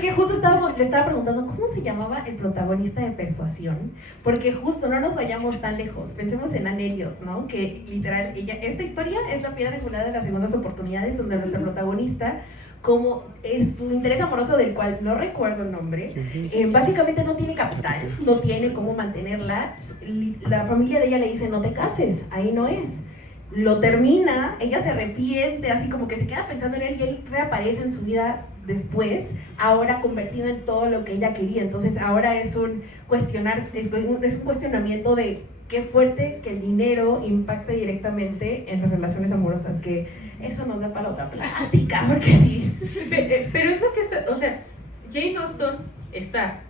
que justo le estaba preguntando cómo se llamaba el protagonista de Persuasión, porque justo no nos vayamos tan lejos, pensemos en Anne Elliot, ¿no? Que literal, esta historia es la piedra angular de las segundas oportunidades, donde nuestra protagonista, como es un interés amoroso del cual no recuerdo el nombre, básicamente no tiene capital, no tiene cómo mantenerla. La familia de ella le dice: no te cases, ahí no es. Lo termina, ella se arrepiente, así como que se queda pensando en él, y él reaparece en su vida después, ahora convertido en todo lo que ella quería. Entonces ahora es un cuestionamiento de qué fuerte que el dinero impacta directamente en las relaciones amorosas, que eso nos da para otra plática, porque sí. Pero es lo que está, o sea, Jane Austen está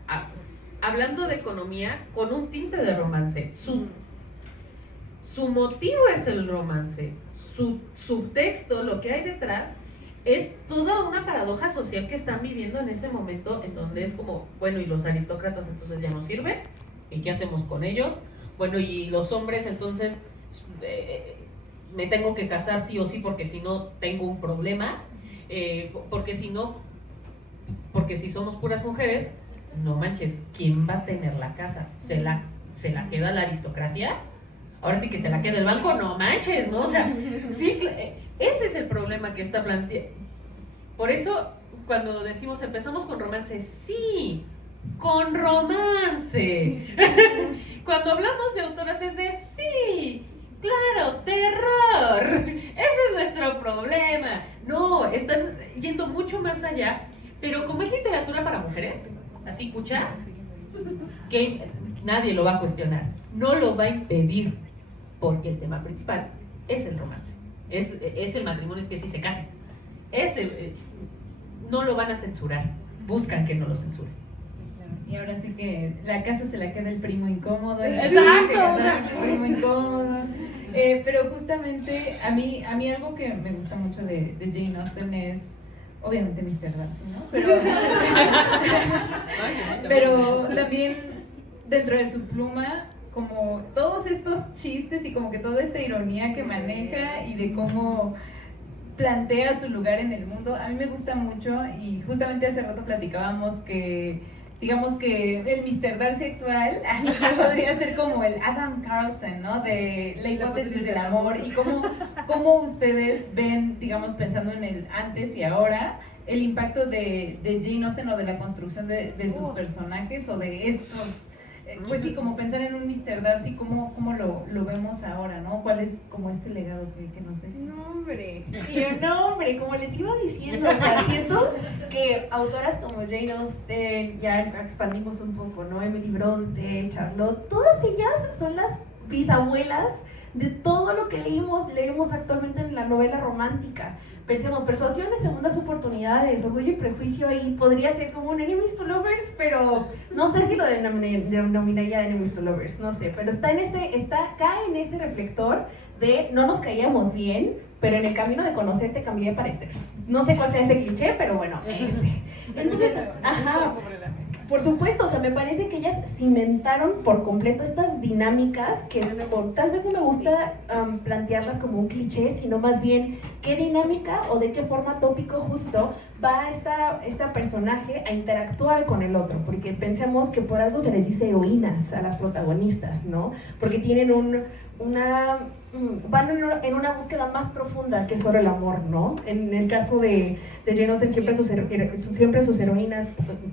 hablando de economía con un tinte de romance. Su motivo es el romance, su subtexto, lo que hay detrás, es toda una paradoja social que están viviendo en ese momento, en donde es como, bueno, y los aristócratas entonces ya no sirven, ¿y qué hacemos con ellos? Bueno, y los hombres entonces me tengo que casar sí o sí, porque si no tengo un problema, porque si somos puras mujeres, no manches, ¿quién va a tener la casa? ¿Se la queda la aristocracia? Ahora sí que se la queda el banco, no manches, ¿no? O sea, sí, ese es el problema que está planteando. Por eso, cuando decimos empezamos con romance, sí, con romance. Sí. Cuando hablamos de autoras es de sí, claro, terror. Ese es nuestro problema. No, están yendo mucho más allá, pero como es literatura para mujeres, así, escucha, que nadie lo va a cuestionar, no lo va a impedir. Porque el tema principal es el romance, es el matrimonio, es que sí se casen. No lo van a censurar, buscan que no lo censuren. Y ahora sí que la casa se la queda el primo incómodo. Exacto, el primo incómodo. Pero justamente a mí algo que me gusta mucho de Jane Austen es, obviamente, Mr. Darcy, ¿no? Pero también dentro de su pluma, como todos estos chistes y como que toda esta ironía que maneja y de cómo plantea su lugar en el mundo, a mí me gusta mucho. Y justamente hace rato platicábamos que, digamos que el Mr. Darcy actual podría ser como el Adam Carlson, ¿no? De la hipótesis del amor, y cómo ustedes ven, digamos, pensando en el antes y ahora, el impacto de Jane Austen o de la construcción de sus personajes o de estos, pues sí, como pensar en un Mr. Darcy, cómo lo vemos ahora, ¿no? ¿Cuál es como este legado que nos deja? No, hombre, como les iba diciendo, o sea, siento que autoras como Jane Austen, ya expandimos un poco, ¿no? Emily Bronte, Charlotte, todas ellas son las bisabuelas de todo lo que leemos actualmente en la novela romántica. Pensemos, Persuasión, Segundas Oportunidades, Orgullo y Prejuicio, ahí podría ser como un Enemies to Lovers, pero no sé si lo denominaría Enemies to Lovers, no sé, pero cae en ese reflector de no nos caíamos bien, pero en el camino de conocerte cambié de parecer. No sé cuál sea ese cliché, pero bueno, ese. Entonces, por supuesto, o sea, me parece que ellas cimentaron por completo estas dinámicas que, de nuevo, tal vez no me gusta plantearlas como un cliché, sino más bien qué dinámica o de qué forma tópico justo va esta personaje a interactuar con el otro, porque pensemos que por algo se les dice heroínas a las protagonistas, ¿no? Porque tienen van en una búsqueda más profunda que solo el amor, ¿no? En el caso de Jane Austen, siempre sus heroínas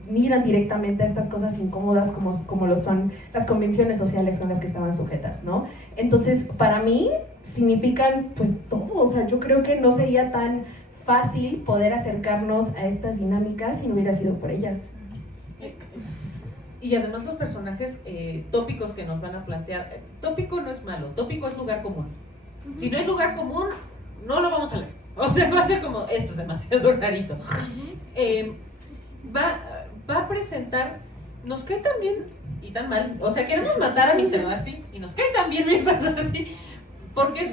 miran directamente a estas cosas incómodas como lo son las convenciones sociales con las que estaban sujetas, ¿no? Entonces, para mí, significan pues todo, o sea, yo creo que no sería tan fácil poder acercarnos a estas dinámicas si no hubiera sido por ellas. Y además los personajes tópicos que nos van a plantear, tópico no es malo, tópico es lugar común. Si no hay lugar común, no lo vamos a leer. O sea, va a ser como, esto es demasiado rarito. Va a presentar, nos cae tan bien y tan mal, o sea, queremos matar a Mr. Darcy y nos cae tan bien Mr. Darcy, porque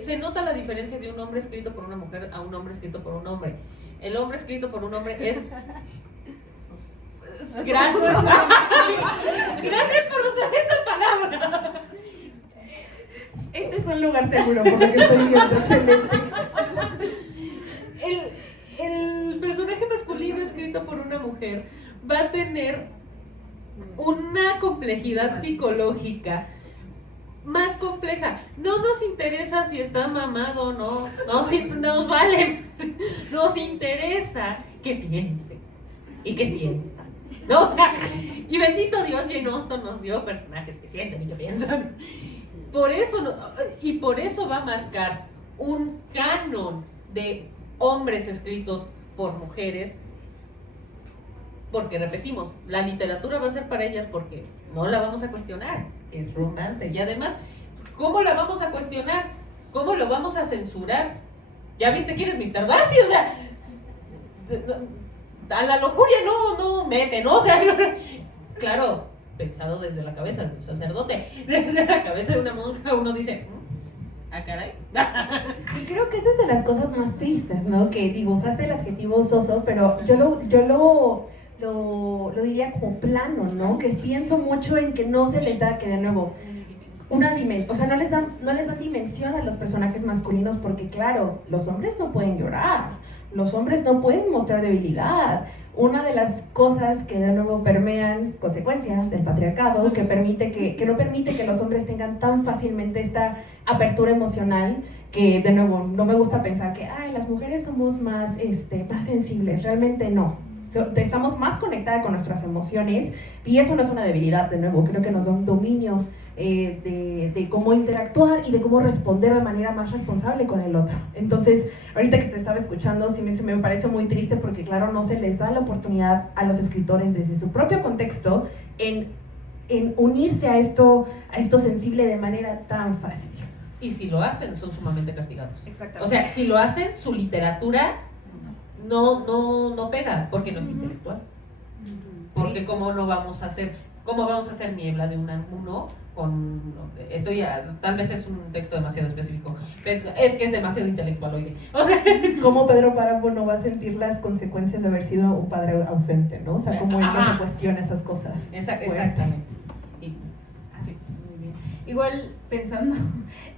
se nota la diferencia de un hombre escrito por una mujer a un hombre escrito por un hombre. El hombre escrito por un hombre es... Gracias. Gracias por usar esa palabra. Este es un lugar seguro, por lo que estoy viendo. Excelente. El personaje masculino escrito por una mujer va a tener una complejidad psicológica más compleja. No nos interesa si está mamado o no. Nos vale. Nos interesa que piense y que sienta. No, o sea, y bendito Dios, Jane Austen nos dio personajes que sienten y que piensan. Por eso va a marcar un canon de hombres escritos por mujeres, porque repetimos, la literatura va a ser para ellas porque no la vamos a cuestionar, es romance. Y además, ¿cómo la vamos a cuestionar? ¿Cómo lo vamos a censurar? ¿Ya viste quién es Mr. Darcy? O sea, a la lujuria no mete, ¿no? O sea, claro, pensado desde la cabeza de un sacerdote, desde la cabeza de una monja, uno dice, ah, caray. Y creo que esa es de las cosas más tristes, ¿no? Que digo, usaste el adjetivo soso, pero yo lo diría como plano, ¿no? Que pienso mucho en que no se les da, que de nuevo, una dimensión, o sea, no les dan dimensión a los personajes masculinos, porque claro, los hombres no pueden llorar. Los hombres no pueden mostrar debilidad. Una de las cosas que de nuevo permean consecuencias del patriarcado, que no permite que los hombres tengan tan fácilmente esta apertura emocional, que de nuevo no me gusta pensar que las mujeres somos más sensibles. Realmente no. Estamos más conectadas con nuestras emociones y eso no es una debilidad, de nuevo, creo que nos da un dominio de cómo interactuar y de cómo responder de manera más responsable con el otro. Entonces, ahorita que te estaba escuchando, sí me parece muy triste porque, claro, no se les da la oportunidad a los escritores desde su propio contexto en unirse a esto sensible de manera tan fácil. Y si lo hacen, son sumamente castigados. Exactamente. O sea, si lo hacen, su literatura no pega, porque no es intelectual. Porque cómo vamos a hacer Niebla de Unamuno tal vez es un texto demasiado específico, pero es que es demasiado intelectualoide. O sea, Como Pedro Páramo no va a sentir las consecuencias de haber sido un padre ausente, ¿no? O sea, como él no Ajá. se cuestiona esas cosas. exactamente. Y- sí. Muy bien. Igual pensando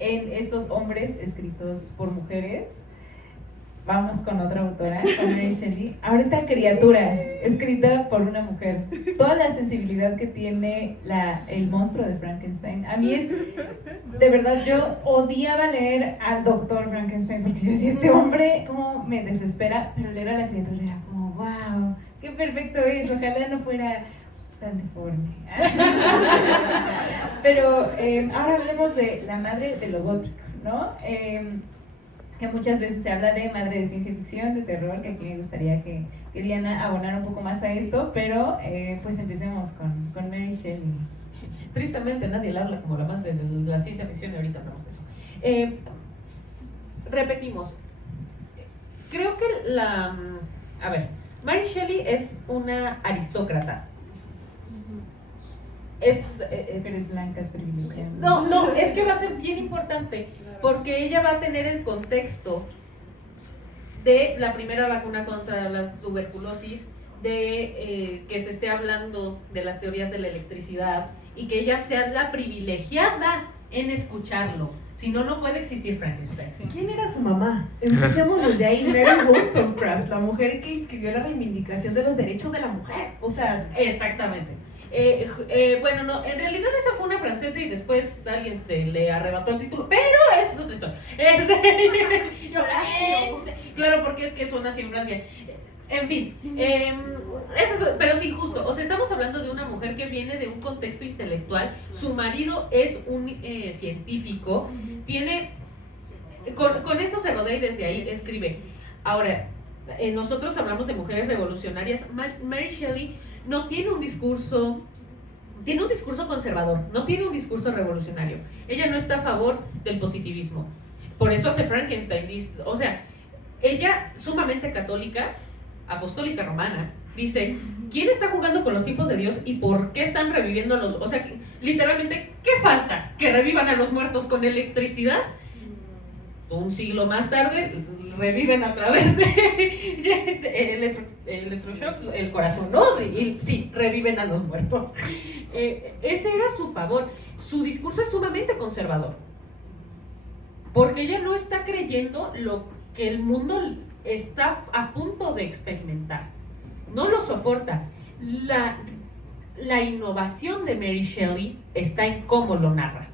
en estos hombres escritos por mujeres, vamos con otra autora, con Mary Shelley. Ahora esta criatura escrita por una mujer, toda la sensibilidad que tiene el monstruo de Frankenstein, a mí es, de verdad, yo odiaba leer al doctor Frankenstein porque yo decía, este hombre como me desespera, pero leer a la criatura era como, wow, qué perfecto es, ojalá no fuera tan deforme. Pero ahora hablemos de la madre de lo gótico, ¿no? Que muchas veces se habla de madre de ciencia ficción, de terror, que aquí me gustaría que Diana abonara un poco más a esto, pero pues empecemos con Mary Shelley. Tristemente nadie la habla como la madre de la ciencia ficción y ahorita hablamos de eso. Repetimos, creo que Mary Shelley es una aristócrata. Mujeres blancas privilegiadas. No, es que va a ser bien importante porque ella va a tener el contexto de la primera vacuna contra la tuberculosis, de que se esté hablando de las teorías de la electricidad y que ella sea la privilegiada en escucharlo. Si no, no puede existir Frankenstein. Sí. ¿Quién era su mamá? Empecemos desde ahí. Mary Wollstonecraft, la mujer que inscribió la reivindicación de los derechos de la mujer. O sea, Exactamente. Bueno, no, en realidad esa fue una francesa y después alguien le arrebató el título, pero esa es otra historia. Claro, porque es que son así en Francia. En fin, pero sí, justo, o sea, estamos hablando de una mujer que viene de un contexto intelectual, su marido es un científico, con eso se rodea y desde ahí escribe. Ahora, nosotros hablamos de mujeres revolucionarias. Mary Shelley no tiene un discurso, tiene un discurso conservador, no tiene un discurso revolucionario. Ella no está a favor del positivismo. Por eso hace Frankenstein. O sea, ella, sumamente católica, apostólica romana, dice, ¿quién está jugando con los tiempos de Dios y por qué están reviviendo a los... O sea, literalmente, ¿qué falta? ¿Que revivan a los muertos con electricidad? Un siglo más tarde reviven a través de electroshocks el corazón, ¿no? Y sí, reviven a los muertos. Ese era su pavor. Su discurso es sumamente conservador, porque ella no está creyendo lo que el mundo está a punto de experimentar. No lo soporta. La innovación de Mary Shelley está en cómo lo narra.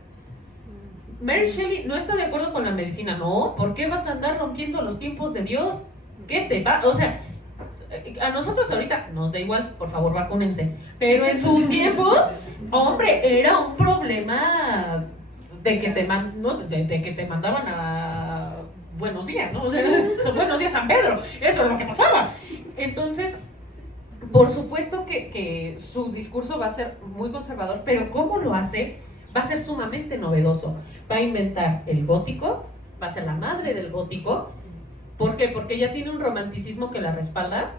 Mary Shelley no está de acuerdo con la medicina. No, ¿por qué vas a andar rompiendo los tiempos de Dios? ¿Qué te va? O sea, a nosotros ahorita nos da igual, por favor, vacúnense. Pero en sus tiempos, hombre, era un problema de que te mandaban a buenos días, ¿no? O sea, son buenos días San Pedro. Eso es lo que pasaba. Entonces, por supuesto que su discurso va a ser muy conservador, pero ¿cómo lo hace? Va a ser sumamente novedoso. Va a inventar el gótico, va a ser la madre del gótico. ¿Por qué? Porque ella tiene un romanticismo que la respalda,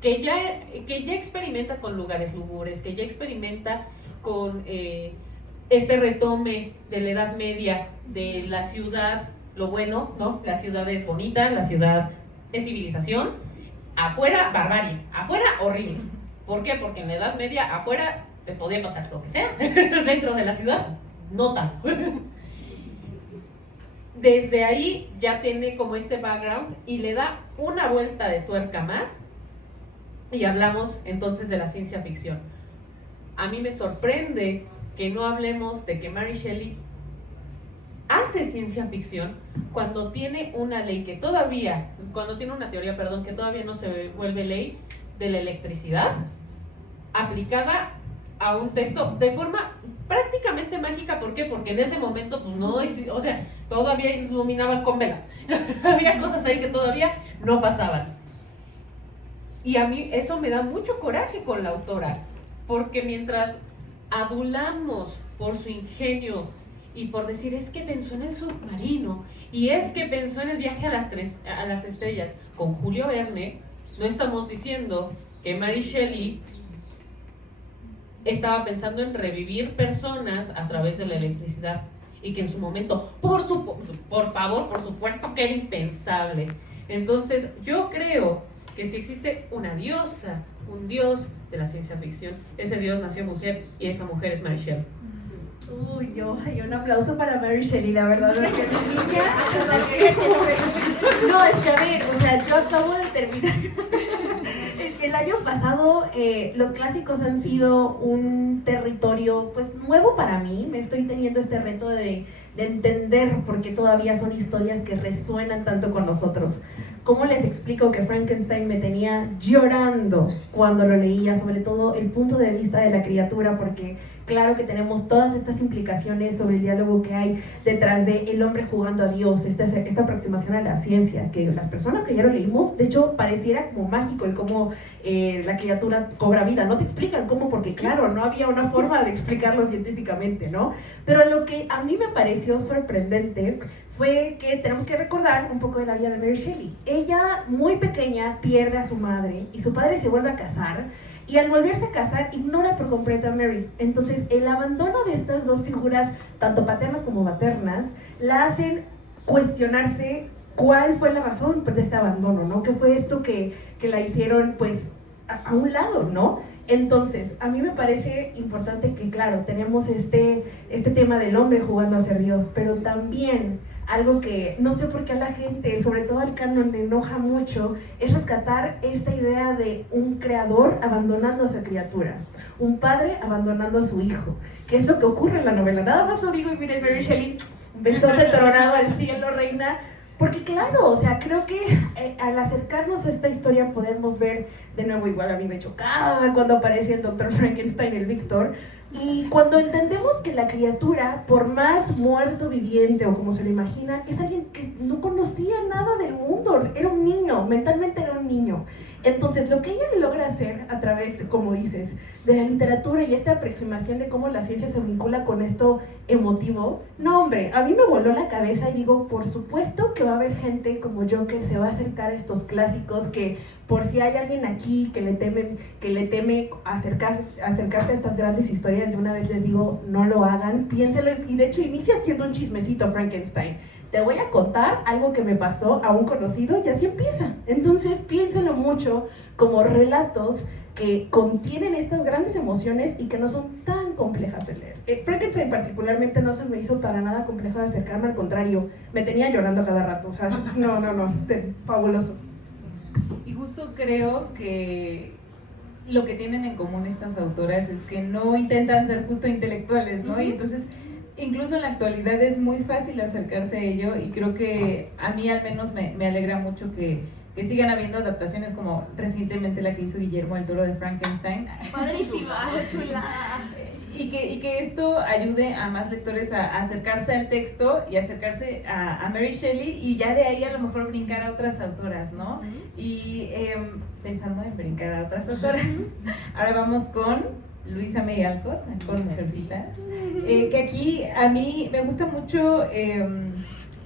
que ya experimenta con lugares lúgubres, que ya experimenta con este retome de la Edad Media, de la ciudad, lo bueno, ¿no? La ciudad es bonita, la ciudad es civilización, afuera barbarie, afuera horrible. ¿Por qué? Porque en la Edad Media afuera te podía pasar lo que sea, dentro de la ciudad, no tanto. Desde ahí ya tiene como este background y le da una vuelta de tuerca más y hablamos entonces de la ciencia ficción. A mí me sorprende que no hablemos de que Mary Shelley hace ciencia ficción cuando tiene una ley que todavía, cuando tiene una teoría, perdón, que todavía no se vuelve ley de la electricidad aplicada a un texto de forma prácticamente mágica. ¿Por qué? Porque en ese momento pues no existía, o sea, todavía iluminaban con velas. Había cosas ahí que todavía no pasaban. Y a mí eso me da mucho coraje con la autora, porque mientras adulamos por su ingenio y por decir es que pensó en el submarino y es que pensó en el viaje a las estrellas con Julio Verne, no estamos diciendo que Mary Shelley estaba pensando en revivir personas a través de la electricidad y que en su momento, por favor, por supuesto que era impensable. Entonces yo creo que si existe una diosa, un dios de la ciencia ficción, ese dios nació mujer y esa mujer es Mary Shelley. Uy, un aplauso para Mary Shelley, la verdad, porque mi niña no, es que a ver, o sea, yo acabo de terminar. El año pasado los clásicos han sido un territorio pues nuevo para mí. Me estoy teniendo este reto de entender por qué todavía son historias que resuenan tanto con nosotros. ¿Cómo les explico que Frankenstein me tenía llorando cuando lo leía? Sobre todo el punto de vista de la criatura, porque claro que tenemos todas estas implicaciones sobre el diálogo que hay detrás de el hombre jugando a Dios, esta aproximación a la ciencia, que las personas que ya lo leímos, de hecho, pareciera como mágico el cómo la criatura cobra vida. No te explican cómo, porque claro, no había una forma de explicarlo científicamente, ¿no? Pero lo que a mí me pareció sorprendente fue que tenemos que recordar un poco de la vida de Mary Shelley. Ella, muy pequeña, pierde a su madre y su padre se vuelve a casar, y al volverse a casar ignora por completo a Mary. Entonces el abandono de estas dos figuras, tanto paternas como maternas, la hacen cuestionarse cuál fue la razón de este abandono, ¿no? ¿Qué fue esto que la hicieron pues a un lado, ¿no? Entonces, a mí me parece importante que, claro, tenemos este tema del hombre jugando a ser Dios, pero también algo que no sé por qué a la gente, sobre todo al canon, le enoja mucho, es rescatar esta idea de un creador abandonando a su criatura, un padre abandonando a su hijo, que es lo que ocurre en la novela. Nada más lo digo y miren, Mary Shelley, un besote tronado al cielo, reina. Porque claro, o sea, creo que al acercarnos a esta historia podemos ver, de nuevo, igual a mí me chocaba cuando aparece el Dr. Frankenstein, el Víctor, y cuando entendemos que la criatura, por más muerto viviente o como se lo imagina, es alguien que no conocía nada del mundo, era un niño, mentalmente era un niño. Entonces, lo que ella logra hacer a través, como dices, de la literatura y esta aproximación de cómo la ciencia se vincula con esto emotivo, no hombre, a mí me voló la cabeza y digo, por supuesto que va a haber gente como yo que se va a acercar a estos clásicos, que por si hay alguien aquí que le teme acercarse a estas grandes historias, de una vez les digo, no lo hagan, piénselo, y de hecho inicia haciendo un chismecito, Frankenstein. Te voy a contar algo que me pasó a un conocido y así empieza. Entonces piénselo mucho como relatos que contienen estas grandes emociones y que no son tan complejas de leer. Frankenstein particularmente no se me hizo para nada complejo de acercarme, al contrario, me tenía llorando cada rato, o sea, no, fabuloso. Y justo creo que lo que tienen en común estas autoras es que no intentan ser justo intelectuales, ¿no? Y entonces, incluso en la actualidad es muy fácil acercarse a ello, y creo que a mí al menos me alegra mucho que sigan habiendo adaptaciones como recientemente la que hizo Guillermo del Toro de Frankenstein. Padrísima, chulada. Y que esto ayude a más lectores a acercarse al texto y acercarse a Mary Shelley, y ya de ahí a lo mejor brincar a otras autoras, ¿no? Y pensando en brincar a otras autoras, ahora vamos con Louisa May Alcott, con Mujercitas, que aquí a mí me gusta mucho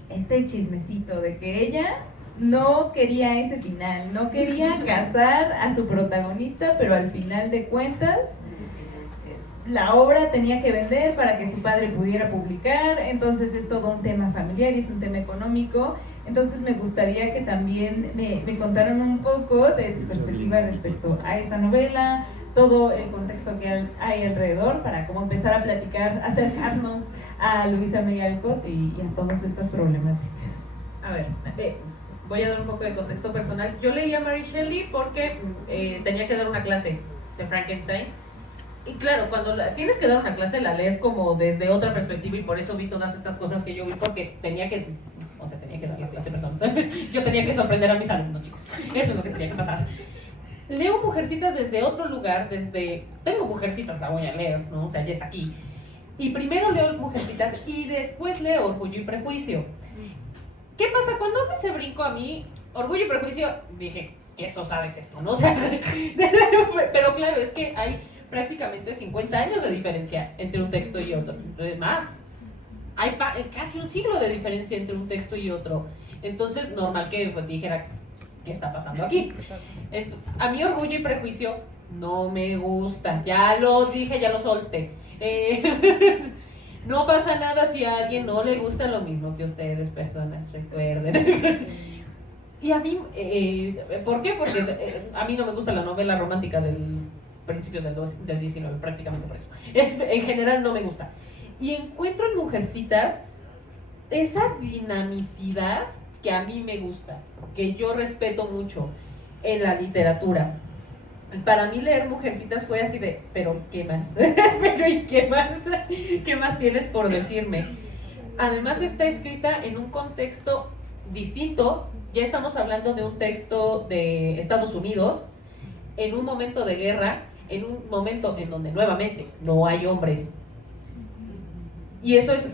este chismecito de que ella no quería ese final, no quería casar a su protagonista, pero al final de cuentas la obra tenía que vender para que su padre pudiera publicar. Entonces es todo un tema familiar y es un tema económico. Entonces me gustaría que también me contaran un poco de su perspectiva respecto a esta novela, todo el contexto que hay alrededor, para como empezar a platicar, acercarnos a Louisa May Alcott y a todas estas problemáticas. A ver, voy a dar un poco de contexto personal. Yo leí a Mary Shelley porque tenía que dar una clase de Frankenstein. Y claro, cuando tienes que dar una clase, la lees como desde otra perspectiva, y por eso vi todas estas cosas que yo vi, porque tenía que dar la clase, personas. Yo tenía que sorprender a mis alumnos, chicos. Eso es lo que tenía que pasar. Leo Mujercitas desde otro lugar, tengo Mujercitas, la voy a leer, ¿no? O sea, ya está aquí. Y primero leo Mujercitas y después leo Orgullo y Prejuicio. ¿Qué pasa? Cuando me se brincó a mí Orgullo y Prejuicio, dije, ¿qué eso sabes esto, no? O sea, pero claro, es que hay prácticamente 50 años de diferencia entre un texto y otro. Entonces, más. Hay casi un siglo de diferencia entre un texto y otro. Entonces, normal que dijera, ¿qué está pasando aquí? Entonces, a mí Orgullo y Prejuicio no me gusta. Ya lo dije, ya lo solté. No pasa nada si a alguien no le gusta lo mismo que ustedes, personas, recuerden. Y a mí, ¿por qué? Porque a mí no me gusta la novela romántica del principios del 19, prácticamente por eso. En general no me gusta. Y encuentro en Mujercitas esa dinamicidad que a mí me gusta, que yo respeto mucho en la literatura. Para mí leer Mujercitas fue así de, pero ¿qué más? Pero ¿y qué más? ¿Qué más tienes por decirme? Además está escrita en un contexto distinto. Ya estamos hablando de un texto de Estados Unidos, en un momento de guerra, en un momento en donde nuevamente no hay hombres. Y eso es...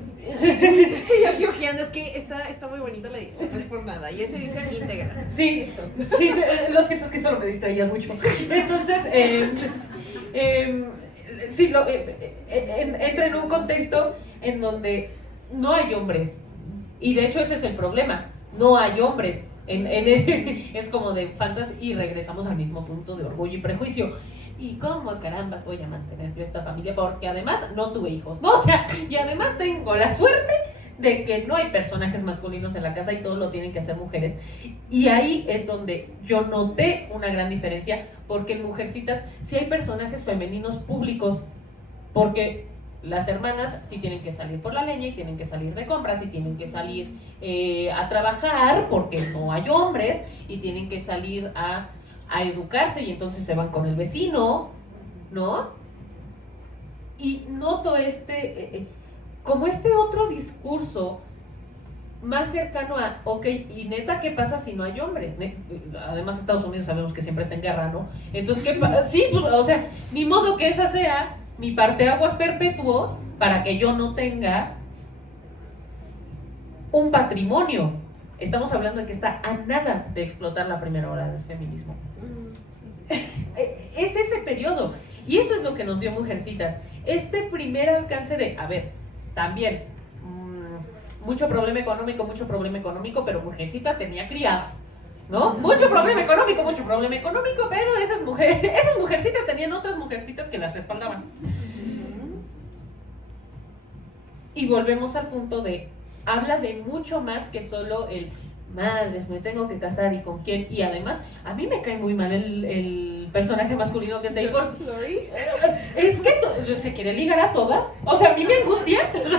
Yo guiando, es que está muy bonita la edición, no es por nada. Y esa edición íntegra. Sí, sí, lo siento, es que solo me distraía mucho. Entonces, sí, entra en un contexto en donde no hay hombres. Y de hecho ese es el problema, no hay hombres. Es como de fantasía y regresamos al mismo punto de orgullo y prejuicio. ¿Y cómo carambas voy a mantener yo esta familia? Porque además no tuve hijos, ¿no? O sea, y además tengo la suerte de que no hay personajes masculinos en la casa y todos lo tienen que hacer mujeres. Y ahí es donde yo noté una gran diferencia, porque en Mujercitas sí hay personajes femeninos públicos, porque las hermanas sí tienen que salir por la leña y tienen que salir de compras y tienen que salir a trabajar porque no hay hombres y tienen que salir a educarse y entonces se van con el vecino, ¿no? Y noto como este otro discurso más cercano a, ok, y neta, ¿qué pasa si no hay hombres? Además Estados Unidos sabemos que siempre está en guerra, ¿no? Entonces, sí, pues, o sea, ni modo que esa sea mi parteaguas perpetuo para que yo no tenga un patrimonio. Estamos hablando de que está a nada de explotar la primera ola del feminismo. Es ese periodo. Y eso es lo que nos dio Mujercitas. Este primer alcance de, a ver, también, mucho problema económico, pero Mujercitas tenía criadas, ¿no? Mucho problema económico, pero esas mujercitas tenían otras mujercitas que las respaldaban. Y volvemos al punto de, habla de mucho más que solo el madres, me tengo que casar y con quién. Y además, a mí me cae muy mal el personaje masculino que está ahí por... Es que se quiere ligar a todas. O sea, a mí me angustia. A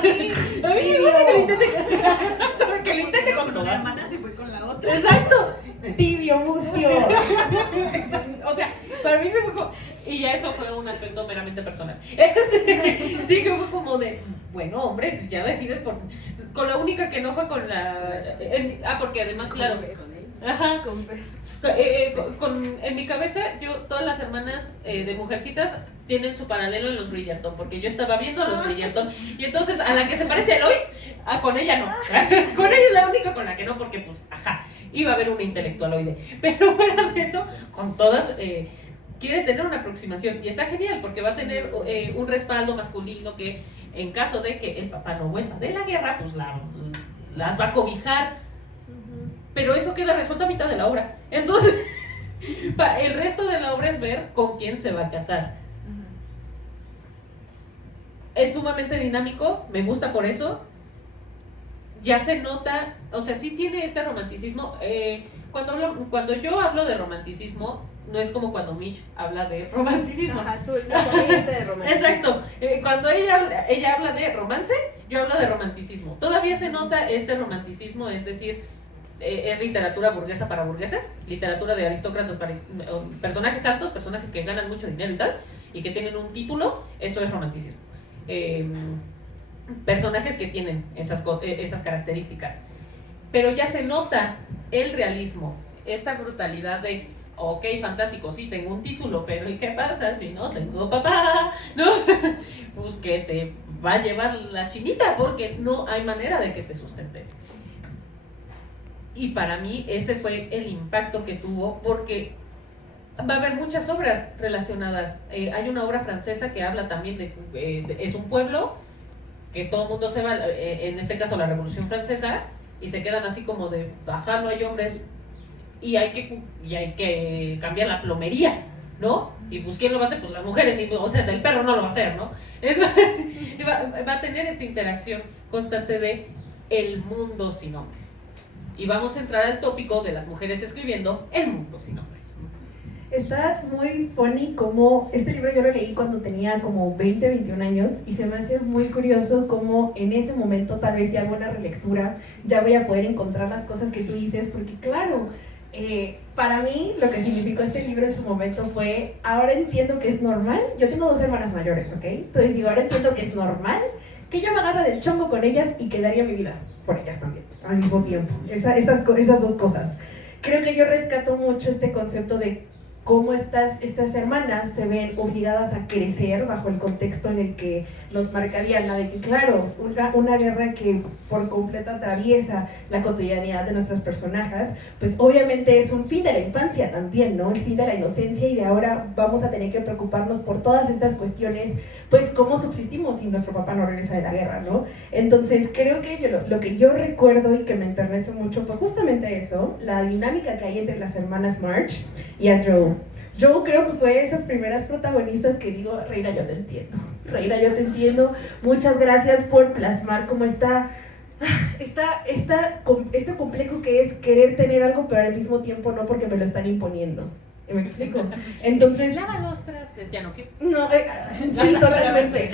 mí me gusta que lo intente. Exacto, que lo intente con todas. La hermana se fue con la otra. Exacto. Tibio, mustio. O sea, para mí se fue como... Y ya eso fue un aspecto meramente personal. Sí, que fue como de, bueno, hombre, ya decides con la única que no fue con la... porque además, claro... Ajá. En mi cabeza, todas las hermanas de Mujercitas tienen su paralelo en los Bridgerton, porque yo estaba viendo a los Bridgerton, y entonces a la que se parece a Lois, con ella no. Con ella es la única con la que no, porque pues, iba a haber una intelectualoide. Pero fuera de eso, con todas... quiere tener una aproximación y está genial porque va a tener un respaldo masculino que en caso de que el papá no vuelva de la guerra, pues las va a cobijar. Pero eso queda resuelto a mitad de la obra. Entonces, el resto de la obra es ver con quién se va a casar. Es sumamente dinámico, me gusta por eso. Ya se nota, o sea, sí tiene este romanticismo. Cuando yo hablo de romanticismo, no es como cuando Mitch habla de romanticismo. Ajá, tú, la corriente de romanticismo. Exacto. Cuando ella habla de romance, yo hablo de romanticismo. Todavía se nota este romanticismo, es decir, es literatura burguesa para burgueses, literatura de aristócratas para personajes altos, personajes que ganan mucho dinero y tal, y que tienen un título, eso es romanticismo. Personajes que tienen esas características. Pero ya se nota el realismo, esta brutalidad de, ok, fantástico, sí, tengo un título, pero ¿y qué pasa si no tengo papá? ¿No? Pues que te va a llevar la chinita, porque no hay manera de que te sustentes. Y para mí ese fue el impacto que tuvo, porque va a haber muchas obras relacionadas. Hay una obra francesa que habla también es un pueblo que todo el mundo se va, en este caso la Revolución Francesa, y se quedan así como de, no hay hombres, y hay que cambiar la plomería, ¿no? Y pues ¿quién lo va a hacer? Pues las mujeres, o sea, el perro no lo va a hacer, ¿no? Entonces, va a tener esta interacción constante de el mundo sin hombres. Y vamos a entrar al tópico de las mujeres escribiendo el mundo sin hombres. Está muy funny como este libro yo lo leí cuando tenía como 20, 21 años y se me hace muy curioso como en ese momento tal vez ya hago una relectura, ya voy a poder encontrar las cosas que tú dices, porque claro, para mí lo que significó este libro en su momento fue, ahora entiendo que es normal, yo tengo 2 hermanas mayores, ¿ok? Entonces digo, ahora entiendo que es normal que yo me agarre del chongo con ellas y que daría mi vida por ellas también, al mismo tiempo, esas 2 cosas. Creo que yo rescato mucho este concepto de cómo estas hermanas se ven obligadas a crecer bajo el contexto en el que nos marca Diana, de que claro, una guerra que por completo atraviesa la cotidianidad de nuestras personajes, pues obviamente es un fin de la infancia también, ¿no? El fin de la inocencia y de ahora vamos a tener que preocuparnos por todas estas cuestiones, pues cómo subsistimos si nuestro papá no regresa de la guerra, ¿no? Entonces creo que lo que yo recuerdo y que me enternece mucho fue justamente eso, la dinámica que hay entre las hermanas March y a Joe. Yo creo que fue esas primeras protagonistas que digo, Reina, yo te entiendo. Reina, yo te entiendo. Muchas gracias por plasmar como este complejo que es querer tener algo, pero al mismo tiempo no porque me lo están imponiendo. ¿Me explico? Entonces, lava los trastes, ya no quiero. no, sí, totalmente.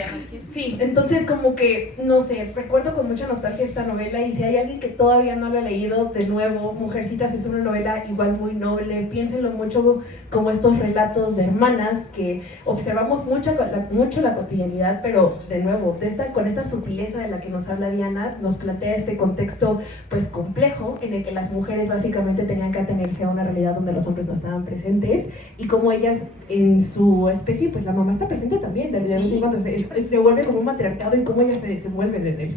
Sí, entonces como que, no sé, recuerdo con mucha nostalgia esta novela y si hay alguien que todavía no la ha leído, de nuevo, Mujercitas es una novela igual muy noble, piénsenlo mucho como estos relatos de hermanas que observamos mucho la cotidianidad, pero de nuevo, con esta sutileza de la que nos habla Diana, nos plantea este contexto pues complejo en el que las mujeres básicamente tenían que atenerse a una realidad donde los hombres no estaban presentes y como ellas en su especie, pues la mamá está presente también, de vez en cuando se vuelve como un matriarcado y cómo ellas se desenvuelven en él.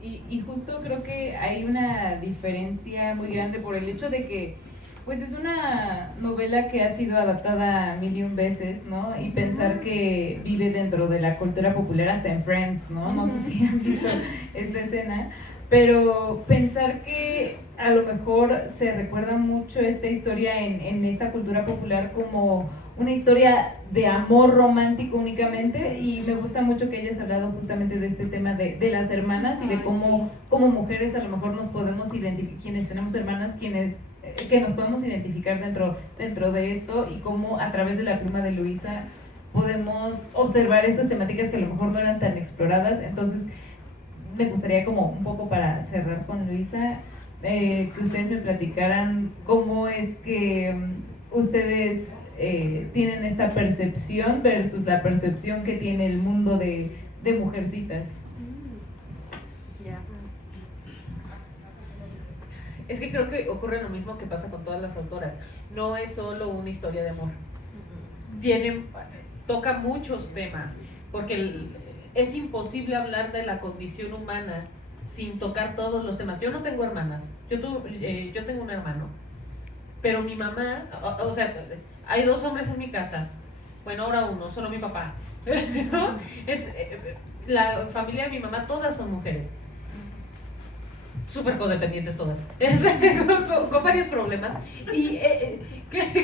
Sí, y justo creo que hay una diferencia muy grande por el hecho de que pues es una novela que ha sido adaptada 1001 veces, ¿no? Y pensar que vive dentro de la cultura popular hasta en Friends, ¿no? No sé si han visto esta escena, pero pensar que a lo mejor se recuerda mucho esta historia en esta cultura popular como una historia de amor romántico únicamente, y me gusta mucho que hayas hablado justamente de este tema de las hermanas y de cómo como mujeres a lo mejor nos podemos identificar, quienes tenemos hermanas, que nos podemos identificar dentro de esto, y cómo a través de la pluma de Luisa podemos observar estas temáticas que a lo mejor no eran tan exploradas. Entonces me gustaría, como un poco para cerrar con Luisa, que ustedes me platicaran cómo es que ustedes tienen esta percepción versus la percepción que tiene el mundo de Mujercitas. Es que creo que ocurre lo mismo que pasa con todas las autoras. No es solo una historia de amor. Toca muchos temas, porque es imposible hablar de la condición humana sin tocar todos los temas. Yo no tengo hermanas, yo tengo un hermano, pero mi mamá, o sea, hay 2 hombres en mi casa, bueno, ahora uno, solo mi papá, ¿no? La familia de mi mamá, todas son mujeres, súper codependientes todas, con varios problemas, y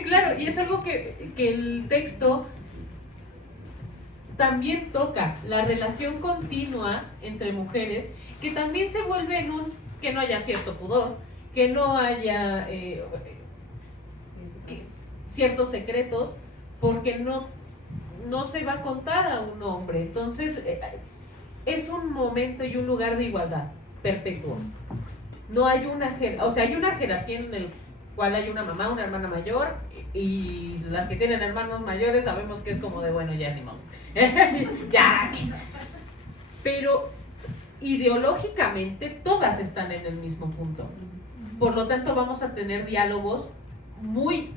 claro, y es algo que el texto también toca, la relación continua entre mujeres, que también se vuelve en que no haya cierto pudor, que no haya ciertos secretos, porque no se va a contar a un hombre. Entonces es un momento y un lugar de igualdad perpetuo. No hay hay una jerarquía en el cual hay una mamá, una hermana mayor, y las que tienen hermanos mayores sabemos que es como de, bueno, ya ni modo. Ya. Pero ideológicamente todas están en el mismo punto. Por lo tanto, vamos a tener diálogos muy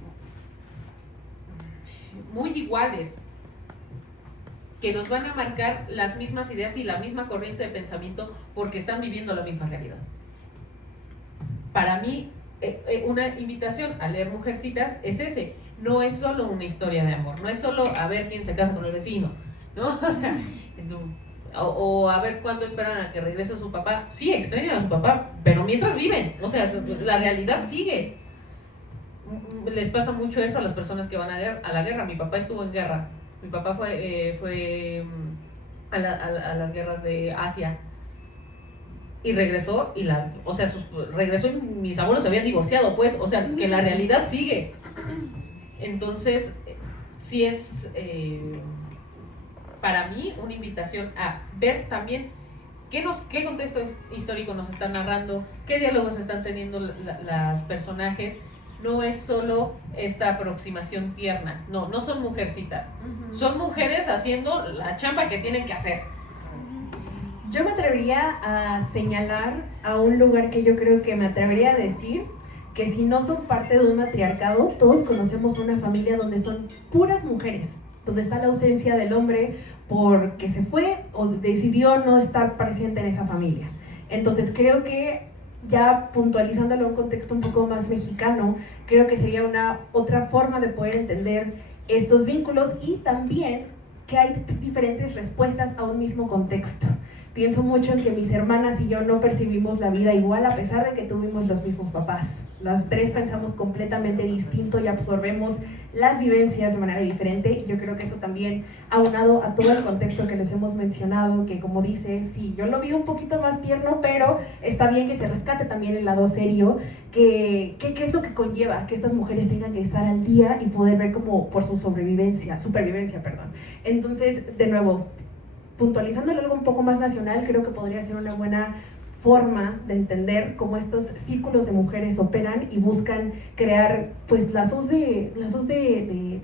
iguales, que nos van a marcar las mismas ideas y la misma corriente de pensamiento, porque están viviendo la misma realidad. Para mí, una invitación a leer Mujercitas es ese. No es solo una historia de amor, no es solo a ver quién se casa con el vecino, ¿no? O sea, o a ver cuándo esperan a que regrese su papá. Sí, extrañan a su papá, pero mientras viven, o sea, la realidad sigue. les pasa mucho eso a las personas que van a la guerra. Mi papá estuvo en guerra. Mi papá fue a las guerras de Asia. Y regresó regresó y mis abuelos se habían divorciado, pues, o sea, que la realidad sigue. Entonces, sí es para mí una invitación a ver también qué contexto histórico nos están narrando, qué diálogos están teniendo las personajes. No es solo esta aproximación tierna, no son mujercitas, son mujeres haciendo la chamba que tienen que hacer. Yo me atrevería a señalar a un lugar que yo creo que me atrevería a decir que si no son parte de un matriarcado, todos conocemos una familia donde son puras mujeres, donde está la ausencia del hombre porque se fue o decidió no estar presente en esa familia. Entonces creo que, ya puntualizándolo en un contexto un poco más mexicano, creo que sería una otra forma de poder entender estos vínculos y también que hay diferentes respuestas a un mismo contexto. Pienso mucho en que mis hermanas y yo no percibimos la vida igual a pesar de que tuvimos los mismos papás. Las tres pensamos completamente distinto y absorbemos las vivencias de manera diferente, y yo creo que eso también, aunado a todo el contexto que les hemos mencionado, que como dice, sí, yo lo vi un poquito más tierno, pero está bien que se rescate también el lado serio, que es lo que conlleva que estas mujeres tengan que estar al día y poder ver como por su supervivencia. Entonces, de nuevo, puntualizándolo algo un poco más nacional, creo que podría ser una buena forma de entender cómo estos círculos de mujeres operan y buscan crear pues lazos de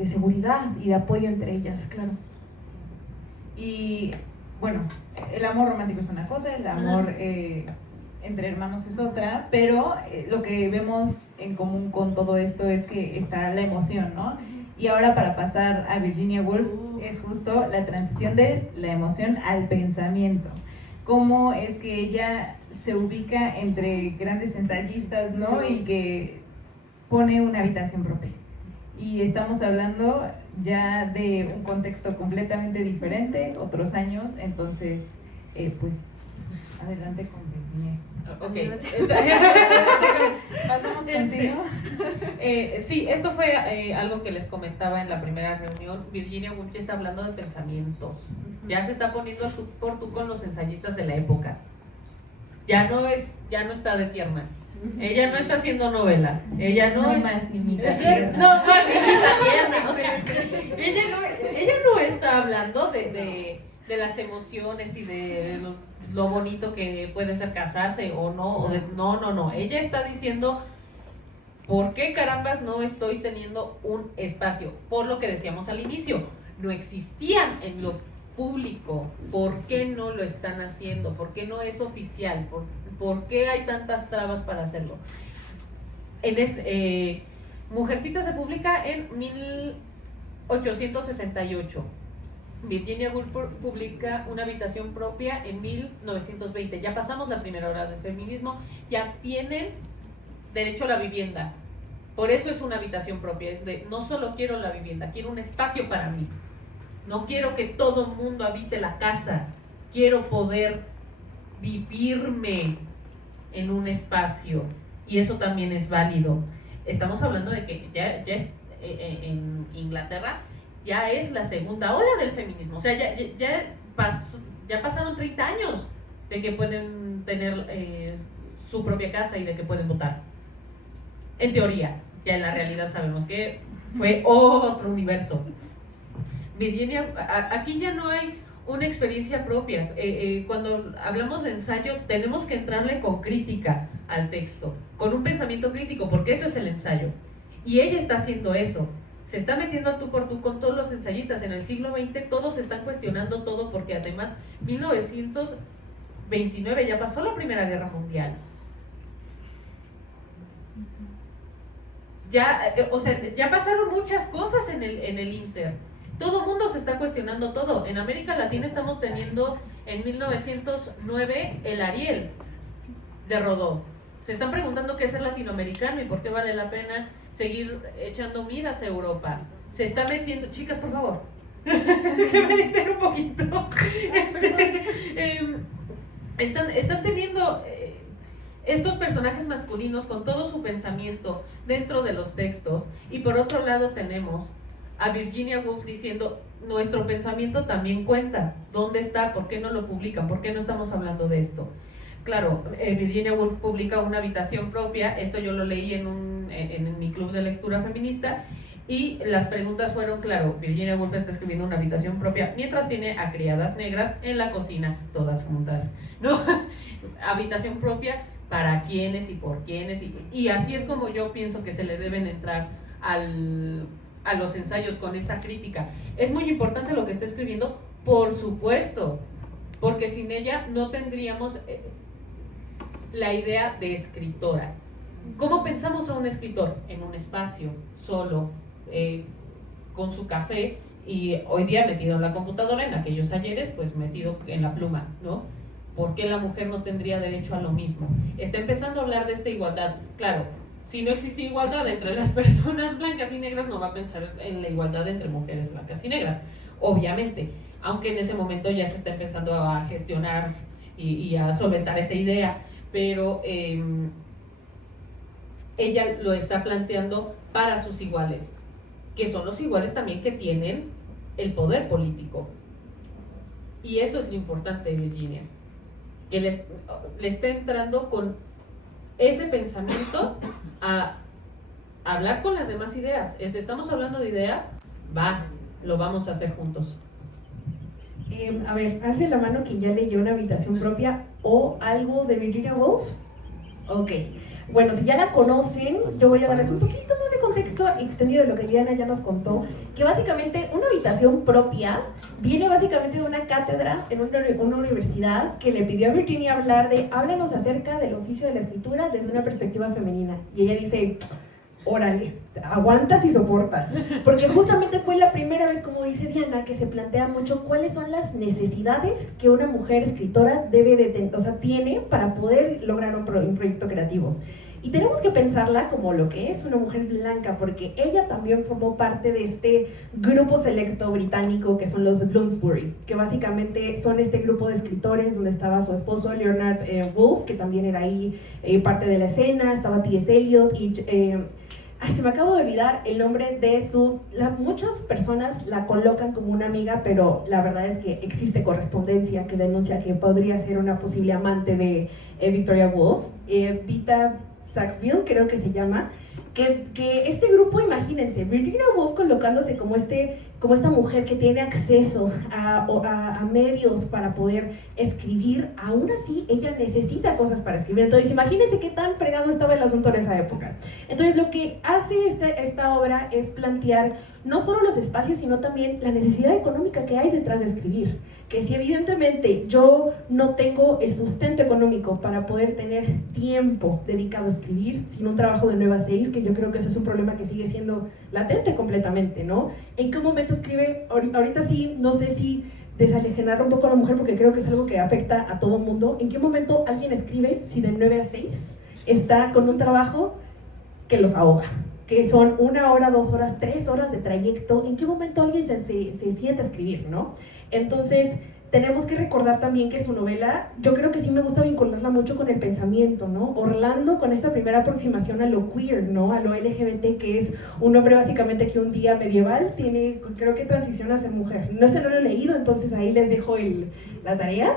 seguridad y de apoyo entre ellas, claro. Y bueno, el amor romántico es una cosa, el amor entre hermanos es otra, pero lo que vemos en común con todo esto es que está la emoción, ¿no? Y ahora, para pasar a Virginia Woolf, es justo la transición de la emoción al pensamiento. Cómo es que ella se ubica entre grandes ensayistas, ¿no? Y que pone una habitación propia. Y estamos hablando ya de un contexto completamente diferente, otros años, entonces, pues, adelante con Virginia. Ok. Pasamos contigo. Sí, esto fue algo que les comentaba en la primera reunión. Virginia Woolf ya está hablando de pensamientos. Ya se está poniendo al tú por tú con los ensayistas de la época. Ya no está de tierna. Ella no está haciendo novela. Ella no hay más niñita tierna. No, más niñita tierna. Ella no está hablando de las emociones y de lo bonito que puede ser casarse o no. No. Ella está diciendo, ¿por qué carambas no estoy teniendo un espacio? Por lo que decíamos al inicio, no existían en lo público. ¿Por qué no lo están haciendo? ¿Por qué no es oficial? ¿Por qué hay tantas trabas para hacerlo? Mujercita se publica en 1868. Virginia Woolf publica Una habitación propia en 1920. Ya pasamos la primera hora del feminismo, ya tienen derecho a la vivienda. Por eso es una habitación propia, es de no solo quiero la vivienda, quiero un espacio para mí. No quiero que todo el mundo habite la casa, quiero poder vivirme en un espacio, y eso también es válido. Estamos hablando de que ya es, en Inglaterra ya es la segunda ola del feminismo, o sea, ya pasaron 30 años de que pueden tener su propia casa y de que pueden votar. En teoría, ya en la realidad sabemos que fue otro universo. Virginia, aquí ya no hay una experiencia propia. Cuando hablamos de ensayo, tenemos que entrarle con crítica al texto, con un pensamiento crítico, porque eso es el ensayo. Y ella está haciendo eso. Se está metiendo a tú por tú con todos los ensayistas. En el siglo XX todos están cuestionando todo, porque además 1929 ya pasó la Primera Guerra Mundial. Ya pasaron muchas cosas en el Inter. Todo el mundo se está cuestionando todo. En América Latina estamos teniendo en 1909 el Ariel de Rodó. Se están preguntando qué es ser latinoamericano y por qué vale la pena seguir echando miras a Europa. Se está metiendo... Chicas, por favor. Que me distraen un poquito. Están teniendo... estos personajes masculinos con todo su pensamiento dentro de los textos, y por otro lado tenemos a Virginia Woolf diciendo, nuestro pensamiento también cuenta, ¿dónde está? ¿Por qué no lo publican? ¿Por qué no estamos hablando de esto? Claro, Virginia Woolf publica Una habitación propia, esto yo lo leí en mi club de lectura feminista, y las preguntas fueron, claro, Virginia Woolf está escribiendo Una habitación propia mientras tiene a criadas negras en la cocina, todas juntas, ¿no? Habitación propia, ¿para quiénes y por quiénes? Y así es como yo pienso que se le deben entrar a los ensayos con esa crítica. Es muy importante lo que está escribiendo, por supuesto, porque sin ella no tendríamos la idea de escritora. ¿Cómo pensamos a un escritor? En un espacio, solo, con su café, y hoy día metido en la computadora, en aquellos ayeres pues metido en la pluma, ¿no? ¿Por qué la mujer no tendría derecho a lo mismo? Está empezando a hablar de esta igualdad. Claro, si no existe igualdad entre las personas blancas y negras, no va a pensar en la igualdad entre mujeres blancas y negras, obviamente, aunque en ese momento ya se está empezando a gestionar y a solventar esa idea, pero ella lo está planteando para sus iguales, que son los iguales también que tienen el poder político. Y eso es lo importante de Virginia, que le está entrando con ese pensamiento a hablar con las demás ideas. Estamos hablando de ideas, lo vamos a hacer juntos. A ver, alce la mano quien ya leyó Una habitación propia o algo de Virginia Woolf. Ok, bueno, si ya la conocen, yo voy a darles un poquito más de contexto extendido de lo que Diana ya nos contó, que básicamente Una habitación propia viene básicamente de una cátedra en una universidad que le pidió a Virginia háblanos acerca del oficio de la escritura desde una perspectiva femenina, y ella dice, órale, aguantas y soportas, porque justamente fue la primera vez, como dice Diana, que se plantea mucho cuáles son las necesidades que una mujer escritora tiene para poder lograr un proyecto creativo. Y tenemos que pensarla como lo que es una mujer blanca, porque ella también formó parte de este grupo selecto británico que son los Bloomsbury, que básicamente son este grupo de escritores donde estaba su esposo Leonard Woolf, que también era ahí parte de la escena, estaba T.S. Eliot y... se me acabo de olvidar el nombre de muchas personas la colocan como una amiga, pero la verdad es que existe correspondencia que denuncia que podría ser una posible amante de Victoria Woolf, Vita Saxville creo que se llama, que este grupo, imagínense, Virginia Woolf colocándose como esta mujer que tiene acceso a medios para poder escribir, aún así ella necesita cosas para escribir. Entonces imagínense qué tan fregado estaba el asunto en esa época. Entonces lo que hace esta obra es plantear no solo los espacios, sino también la necesidad económica que hay detrás de escribir, que si evidentemente yo no tengo el sustento económico para poder tener tiempo dedicado a escribir, sin un trabajo de 9 a 6, que yo creo que ese es un problema que sigue siendo latente completamente, ¿no? ¿En qué momento escribe? Ahorita sí, no sé si desalejar un poco a la mujer, porque creo que es algo que afecta a todo el mundo. ¿En qué momento alguien escribe si de 9 a 6 está con un trabajo que los ahoga? Que son 1 hora, 2 horas, 3 horas de trayecto. ¿En qué momento alguien se sienta a escribir, no? Entonces, tenemos que recordar también que su novela, yo creo que sí me gusta vincularla mucho con el pensamiento, ¿no? Orlando, con esta primera aproximación a lo queer, ¿no? A lo LGBT, que es un hombre básicamente que un día medieval creo que transiciona a ser mujer. No lo he leído, entonces ahí les dejo la tarea.